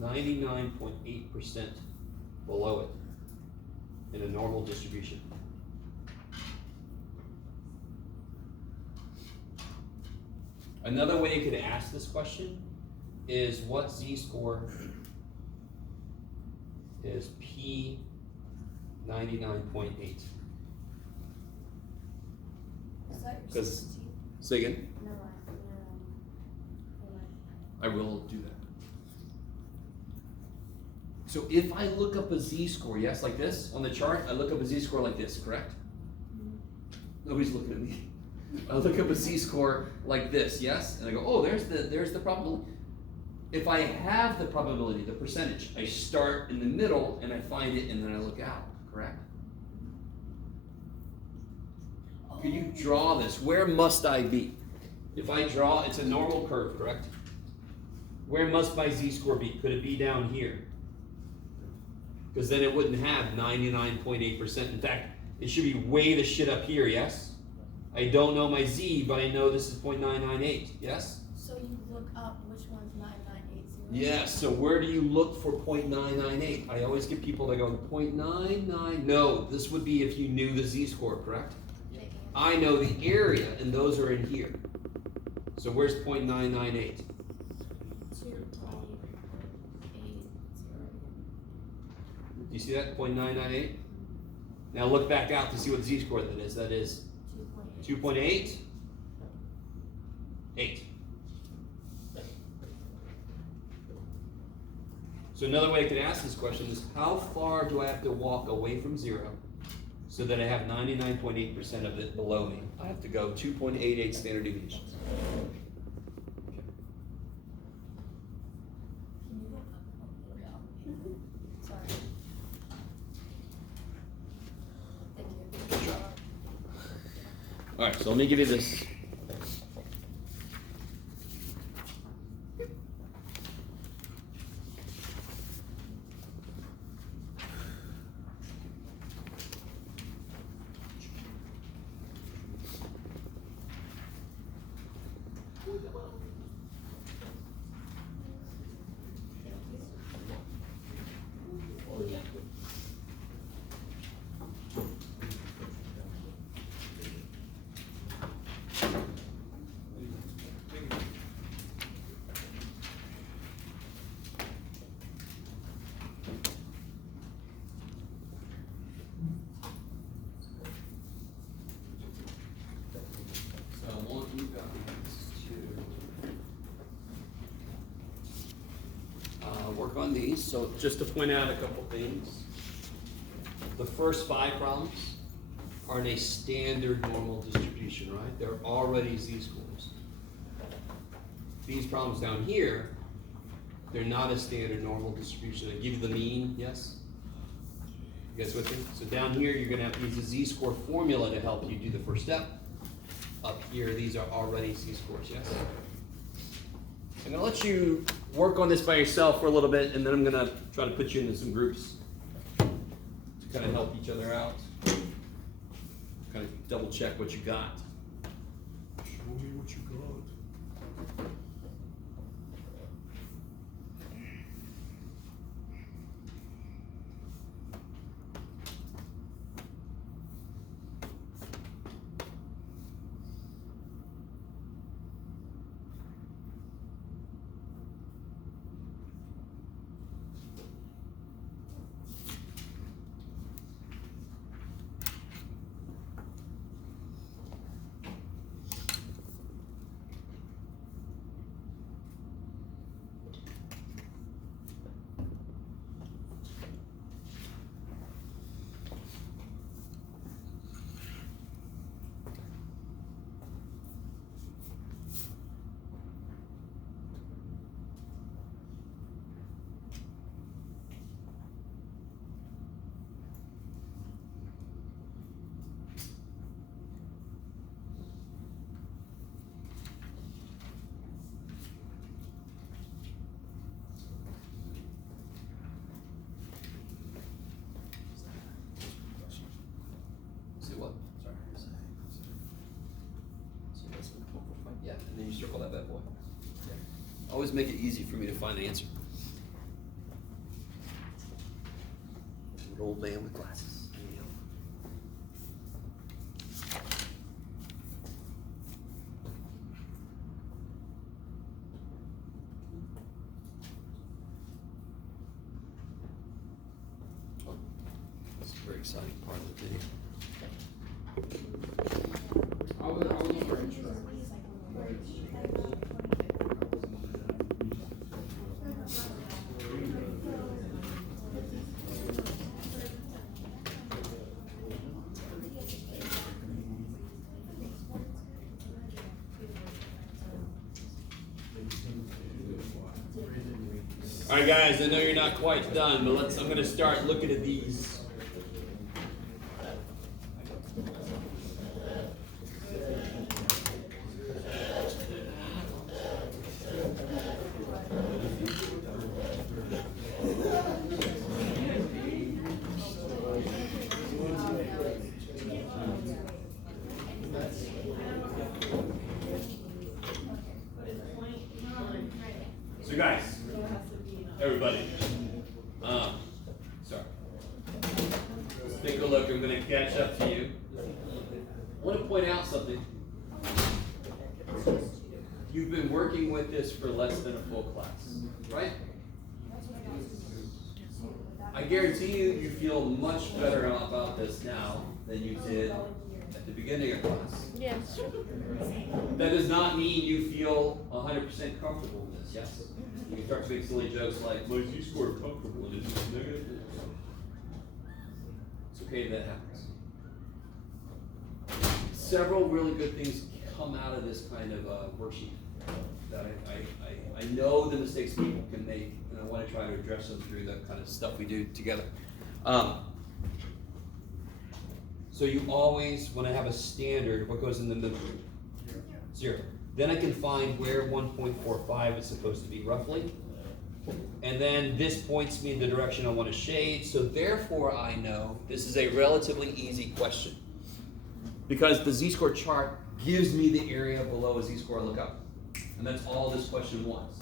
99.8% below it in a normal distribution. Another way you could ask this question is what z-score is P 99.8? Is that your 'Cause- 16? Say again? Never mind. Never mind. I will do that. So if I look up a z-score, yes, like this, on the chart, I look up a z-score like this, correct? Nobody's looking at me. I look up a z-score like this, yes? And I go, oh, there's the probability. If I have the probability, the percentage, I start in the middle and I find it and then I look out, correct? Can you draw this? Where must I be? If I draw, it's a normal curve, correct? Where must my z-score be? Could it be down here? Because then it wouldn't have 99.8%. In fact, it should be way the shit up here, yes? I don't know my z, but I know this is 0.998, yes? So you look up which one's 9980? Yes, so where do you look for 0.998? I always get people that go 0.99. No, this would be if you knew the z-score, correct? I know the area, and those are in here. So where's 0.998? 2.880. Do you see that? 0.998? Now look back out to see what z-score that is. That is 2.8? 8. So another way I could ask this question is, how far do I have to walk away from 0 so that I have 99.8% of it below me? I have to go 2.88 standard deviations. Sorry. Thank you. All right, so let me give you this. So I want you guys to work on these. So just to point out a couple things. The first 5 problems are in a standard normal distribution, right? They're already z-scores. These problems down here, they're not a standard normal distribution. I give you the mean, yes? You guys with me? So down here, you're gonna have to use a z-score formula to help you do the first step. Up here, these are already z-scores, yes? I'm gonna let you work on this by yourself for a little bit, and then I'm gonna try to put you into some groups to kind of help each other out. Kind of double check what you got. Show me what you got. always make it easy for me to find the answer. An old man with glasses. Oh, that's a very exciting part of the video. I was for intro. All right, guys, I know you're not quite done, but I'm going to start looking at these. So guys, everybody, sorry. Let's take a look. I'm going to catch up to you. I want to point out something. You've been working with this for less than a full class, right? I guarantee you feel much better about this now than you did at the beginning of class. Yes. That does not mean you feel 100% comfortable with this, yes? You can start to make silly jokes like, well, you score comfortable and it's negative. It's okay if that happens. Several really good things come out of this kind of worksheet that I know the mistakes people can make, and I want to try to address them through the kind of stuff we do together. So you always, when I have a standard, what goes in the middle? 0. Then I can find where 1.45 is supposed to be roughly. And then this points me in the direction I want to shade. So therefore I know this is a relatively easy question. Because the z-score chart gives me the area below a z-score lookup. And that's all this question wants.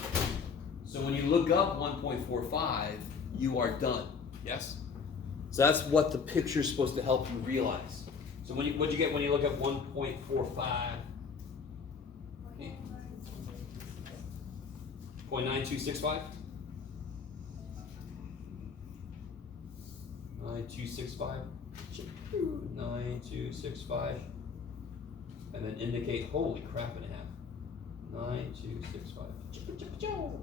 So when you look up 1.45, you are done. Yes? So that's what the picture is supposed to help you realize. So what'd you get when you look at 1.45? 0.9265? 9265? 9265. And then indicate, holy crap and a half. 9265.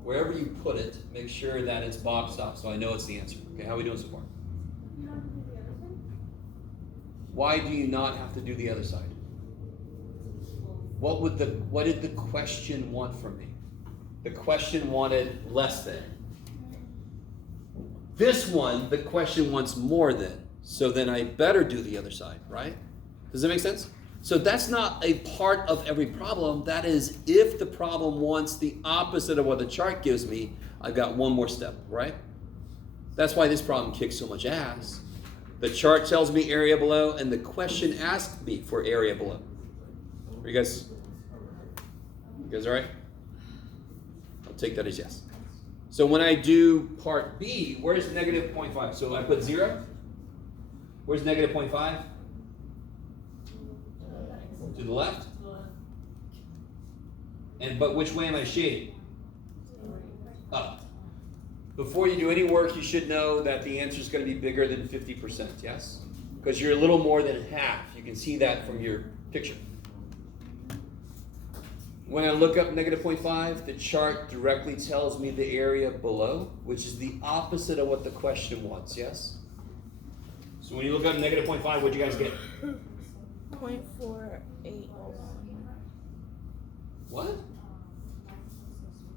Wherever you put it, make sure that it's boxed up so I know it's the answer. Okay, how are we doing so far? Why do you not have to do the other side? What did the question want from me? The question wanted less than. This one, the question wants more than. So then I better do the other side, right? Does that make sense? So that's not a part of every problem. That is, if the problem wants the opposite of what the chart gives me, I've got one more step, right? That's why this problem kicks so much ass. The chart tells me area below, and the question asked me for area below. Are you guys all right? I'll take that as yes. So when I do part B, where's negative 0.5? So I put 0. Where's negative 0.5? To the left? But which way am I shading? Up. Before you do any work, you should know that the answer is going to be bigger than 50%, yes? Because you're a little more than half. You can see that from your picture. When I look up negative 0.5, the chart directly tells me the area below, which is the opposite of what the question wants, yes? So when you look up negative 0.5, what'd you guys get? 0.4801. What?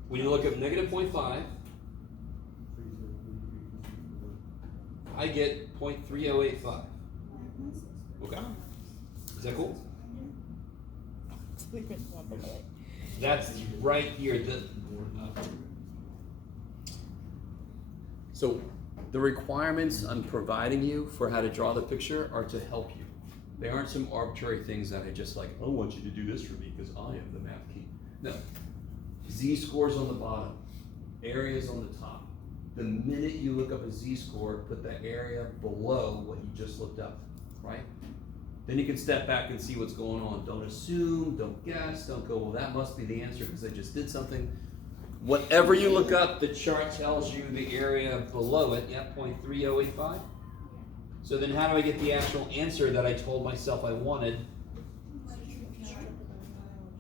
When you look up negative 0.5, I get 0.3085. Okay. Is that cool? That's right here. So the requirements I'm providing you for how to draw the picture are to help you. They aren't some arbitrary things that I just like, I want you to do this for me because I am the math king. No. Z-scores on the bottom, areas on the top. The minute you look up a Z-score, put the area below what you just looked up, right? Then you can step back and see what's going on. Don't assume, don't guess, don't go, well, that must be the answer because I just did something. Whatever you look up, the chart tells you the area below it, yeah, 0.3085. So then how do I get the actual answer that I told myself I wanted?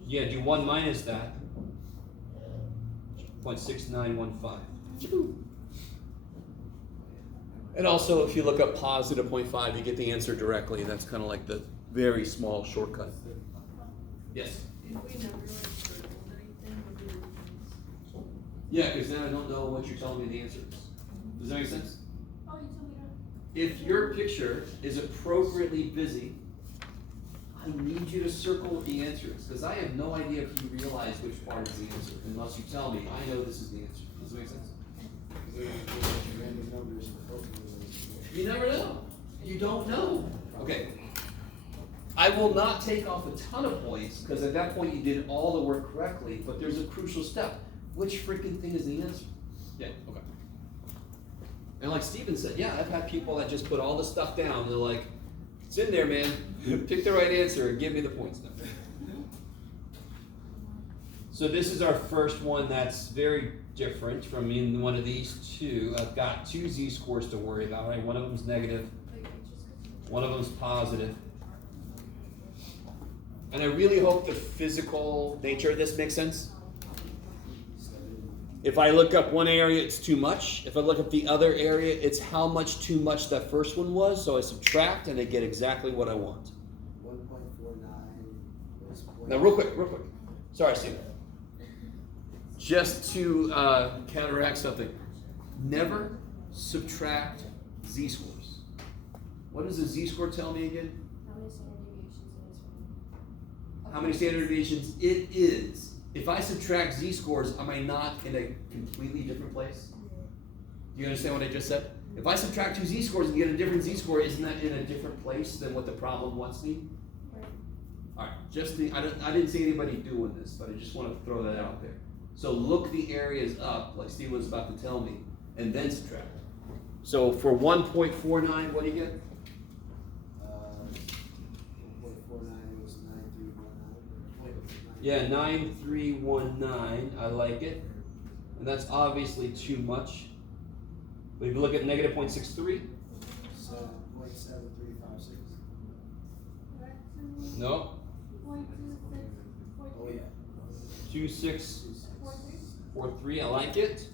Yeah, do 1 minus that. 0.6915. And also, if you look up positive 0.5, you get the answer directly. That's kind of like the very small shortcut. Yes? If we never like circled anything, would we lose? Yeah, because now I don't know what you're telling me the answer is. Does that make sense? Oh, you told me to. If your picture is appropriately busy, I need you to circle what the answer is, because I have no idea if you realize which part is the answer, unless you tell me, I know this is the answer. Does that make sense? Random numbers and hopefully You never know. You don't know. Okay. I will not take off a ton of points, because at that point you did all the work correctly, but there's a crucial step. Which freaking thing is the answer? Yeah, okay. And like Steven said, yeah, I've had people that just put all the stuff down, and they're like, it's in there, man. Pick the right answer and give me the points now. So this is our first one that's very different from in one of these two. I've got 2 z-scores to worry about, right? One of them's negative, one of them's positive. And I really hope the physical nature of this makes sense. If I look up one area, it's too much. If I look up the other area, it's how much too much that first one was. So I subtract and I get exactly what I want. 1.49 was Now real quick. Sorry, Steve. Just to counteract something. Never subtract z-scores. What does a z-score tell me again? How many standard deviations it is. If I subtract z-scores, am I not in a completely different place? Do you understand what I just said? If I subtract 2 z-scores and get a different z-score, isn't that in a different place than what the problem wants me? All right, I didn't see anybody doing this, but I just want to throw that out there. So look the areas up, like Steve was about to tell me, and then subtract. So for 1.49, what do you get? 1.49 was 9319. Yeah, 9319, I like it. And that's obviously too much. But if you look at negative 0.63, 7.7356. no, 0.26. Oh yeah. 2643, I like it.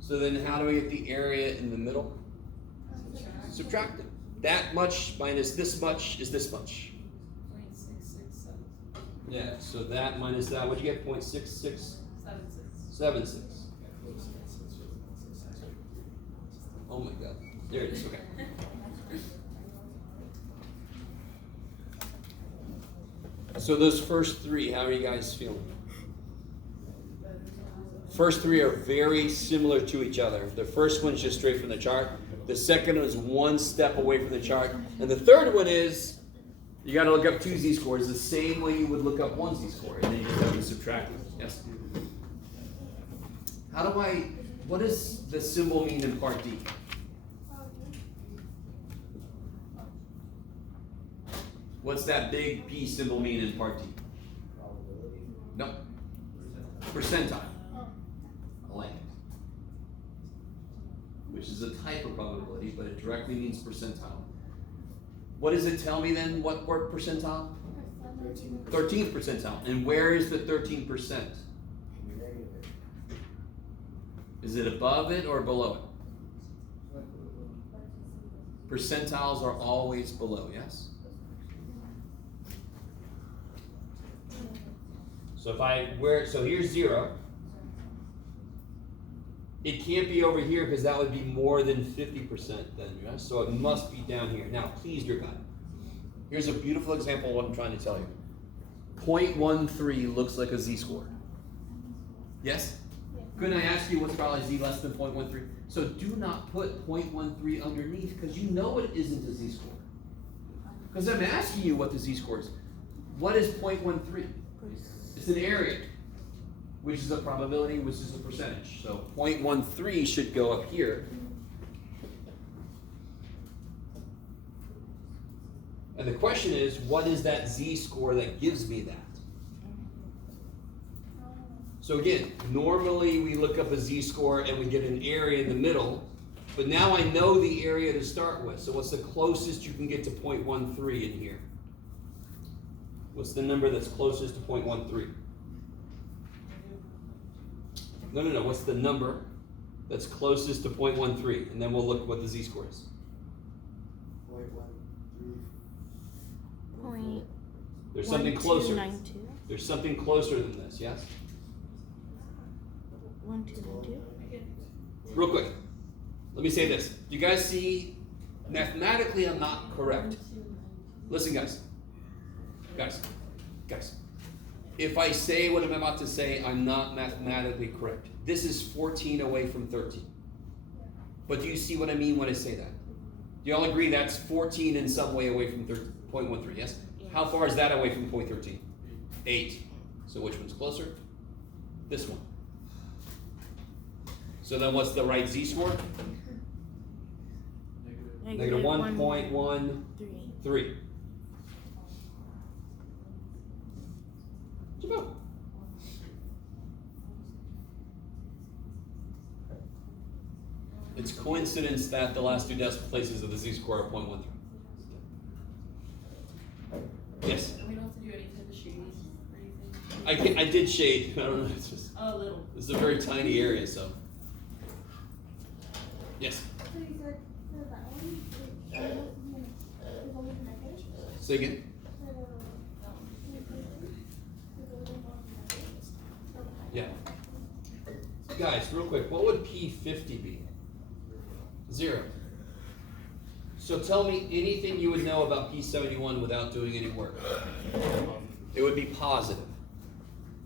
So then how do we get the area in the middle? Subtract it. That much minus this much is this much. 0.667. Yeah, so that minus that, what'd you get? 0.6676. Oh my god. There it is, okay. So those first 3, how are you guys feeling? First 3 are very similar to each other. The first one's just straight from the chart. The second one is one step away from the chart. And the third one is, you gotta look up 2 z-scores the same way you would look up 1 z-score, and then you just have to subtract them. Yes? What does the symbol mean in part D? What's that big P symbol mean in part D? Probability. No. Percentile. I like it. Which is a type of probability, but it directly means percentile. What does it tell me then? What word percentile? 13th percentile. And where is the 13%? Is it above it or below it? Percentiles are always below, yes? So so here's 0. It can't be over here because that would be more than 50% then, right? So it must be down here. Now, please, dear God, here's a beautiful example of what I'm trying to tell you. 0.13 looks like a z-score. Yes? Couldn't I ask you what's probably z less than 0.13? So do not put 0.13 underneath because you know it isn't a z-score. Because I'm asking you what the z-score is. What is 0.13? It's an area. which is a probability, which is a percentage. So 0.13 should go up here. And the question is, what is that z-score that gives me that? So again, normally we look up a z-score and we get an area in the middle, but now I know the area to start with. So what's the closest you can get to 0.13 in here? What's the number that's closest to 0.13? No. What's the number that's closest to 0.13? And then we'll look what the z-score is. 0.13. There's something closer. 1292. There's something closer than this, yes? 1292. Real quick, let me say this. You guys see, mathematically I'm not correct. Listen, guys. If I say what I'm about to say, I'm not mathematically correct. This is 14 away from 13. But do you see what I mean when I say that? Do you all agree that's 14 in some way away from 0.13, yes? How far is that away from 0.13? 8. So which one's closer? This one. So then what's the right z-score? Negative 1.13. Jabot. It's coincidence that the last two decimal places of the z-score are 0.13. Yes? And we don't have to do any type of shading or anything? I did shade. I don't know. It's just, A little. this is a very tiny area, so. Yes? So you said for that one, it's always negative? Say again? Yeah. Guys, real quick, what would P50 be? 0. So tell me anything you would know about P71 without doing any work. It would be positive.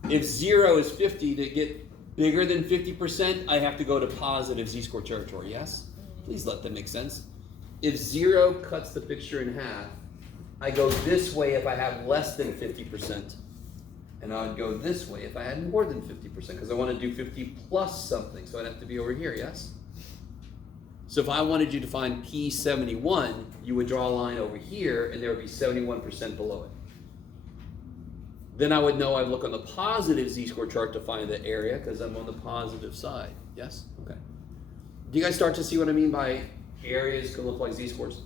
If 0 is 50, to get bigger than 50%, I have to go to positive z-score territory, yes? Please let that make sense. If 0 cuts the picture in half, I go this way if I have less than 50%. And I would go this way if I had more than 50%, because I want to do 50 plus something, so I'd have to be over here, yes? So if I wanted you to find P71, you would draw a line over here, and there would be 71% below it. Then I would know I'd look on the positive z-score chart to find the area, because I'm on the positive side, yes? Okay. Do you guys start to see what I mean by areas can look like z-scores?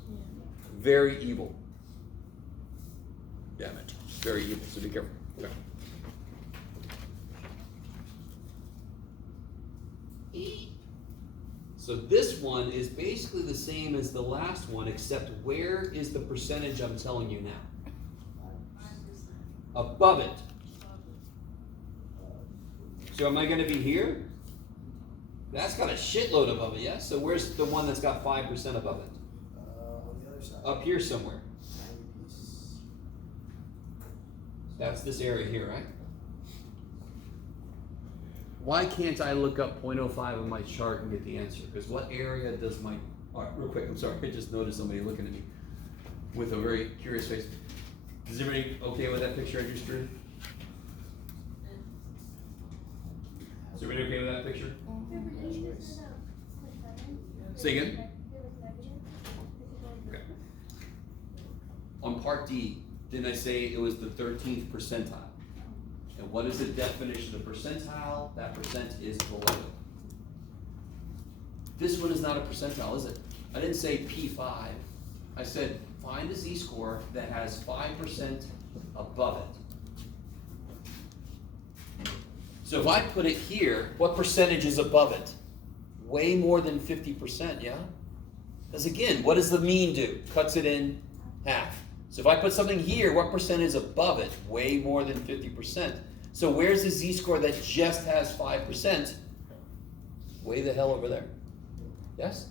Very evil. Damn it. Very evil, so be careful. Okay. So this one is basically the same as the last one, except where is the percentage I'm telling you now? Above it. So am I going to be here? That's got a shitload above it, yes? So where's the one that's got 5% above it? On the other side. Up here somewhere. 90 pieces. That's this area here, right? Why can't I look up 0.05 on my chart and get the answer? Because what area does my... All right, real quick, I'm sorry. I just noticed somebody looking at me with a very curious face. Is everybody okay with that picture I just drew? Is everybody okay with that picture? Say again? Okay. On part D, didn't I say it was the 13th percentile? And what is the definition of percentile? That percent is below it. This one is not a percentile, is it? I didn't say P5. I said find a z-score that has 5% above it. So if I put it here, what percentage is above it? Way more than 50%, yeah? Because again, what does the mean do? Cuts it in half. So if I put something here, what percent is above it? Way more than 50%. So where's the z-score that just has 5%? Way the hell over there. Yes?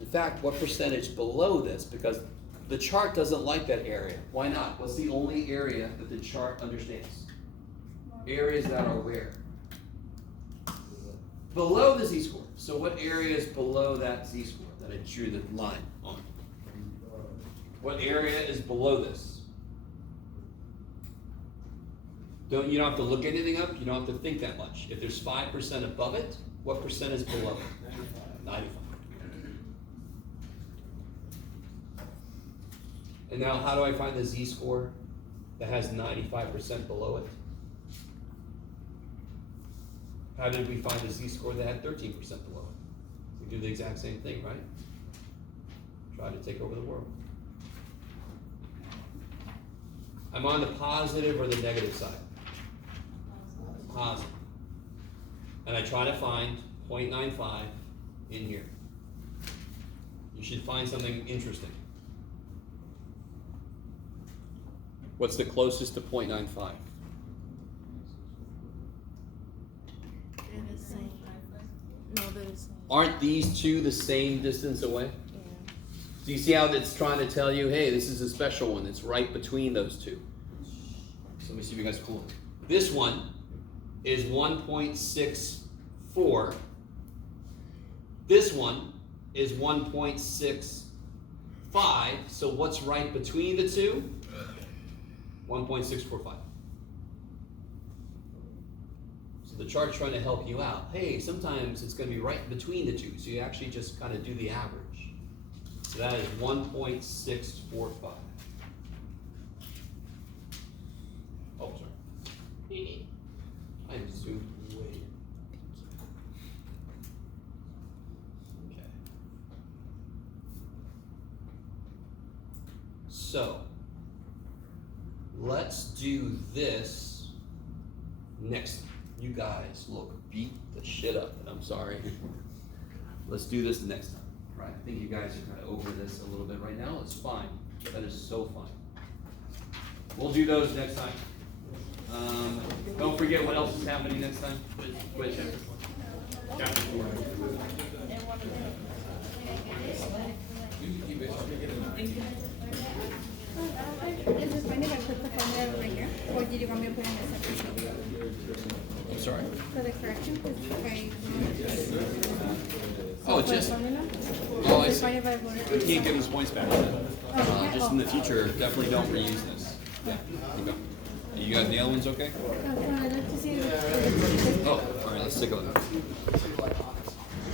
In fact, what percentage below this? Because the chart doesn't like that area. Why not? What's the only area that the chart understands? Areas that are where? Below the z-score. So what area is below that z-score that I drew the line on? What area is below this? You don't have to look anything up, you don't have to think that much. If there's 5% above it, what percent is below it? 95. And now how do I find the z-score that has 95% below it? How did we find the z-score that had 13% below it? We do the exact same thing, right? Try to take over the world. I'm on the positive or the negative side? Positive. And I try to find 0.95 in here. You should find something interesting. What's the closest to 0.95? They're the same. No, they're the same. Aren't these two the same distance away? Yeah. So you see how it's trying to tell you, hey, this is a special one. It's right between those two. So let me see if you guys can look. This one is 1.64. This one is 1.65. So what's right between the two? 1.645. So the chart's trying to help you out. Hey, sometimes it's going to be right between the two. So you actually just kind of do the average. So that is 1.645. Oh, sorry. I am zoomed way. Okay. So, let's do this next time. You guys look beat the shit up, and I'm sorry. Let's do this next time, right? I think you guys are kind of over this a little bit right now. It's fine. That is so fine. We'll do those next time. Don't forget what else is happening next time. Quiz chapter 4. Is it fine if I put the formula over here? Or did you want me to put it in a separate sheet? I'm sorry? For the correction? Oh, just. Formula? Oh, I Is it see. fine if I put it? You can't give these points back. Just in the future, definitely don't reuse this. Yeah, keep going. You got the other ones okay? I'd like to see Oh, all right, let's take a look.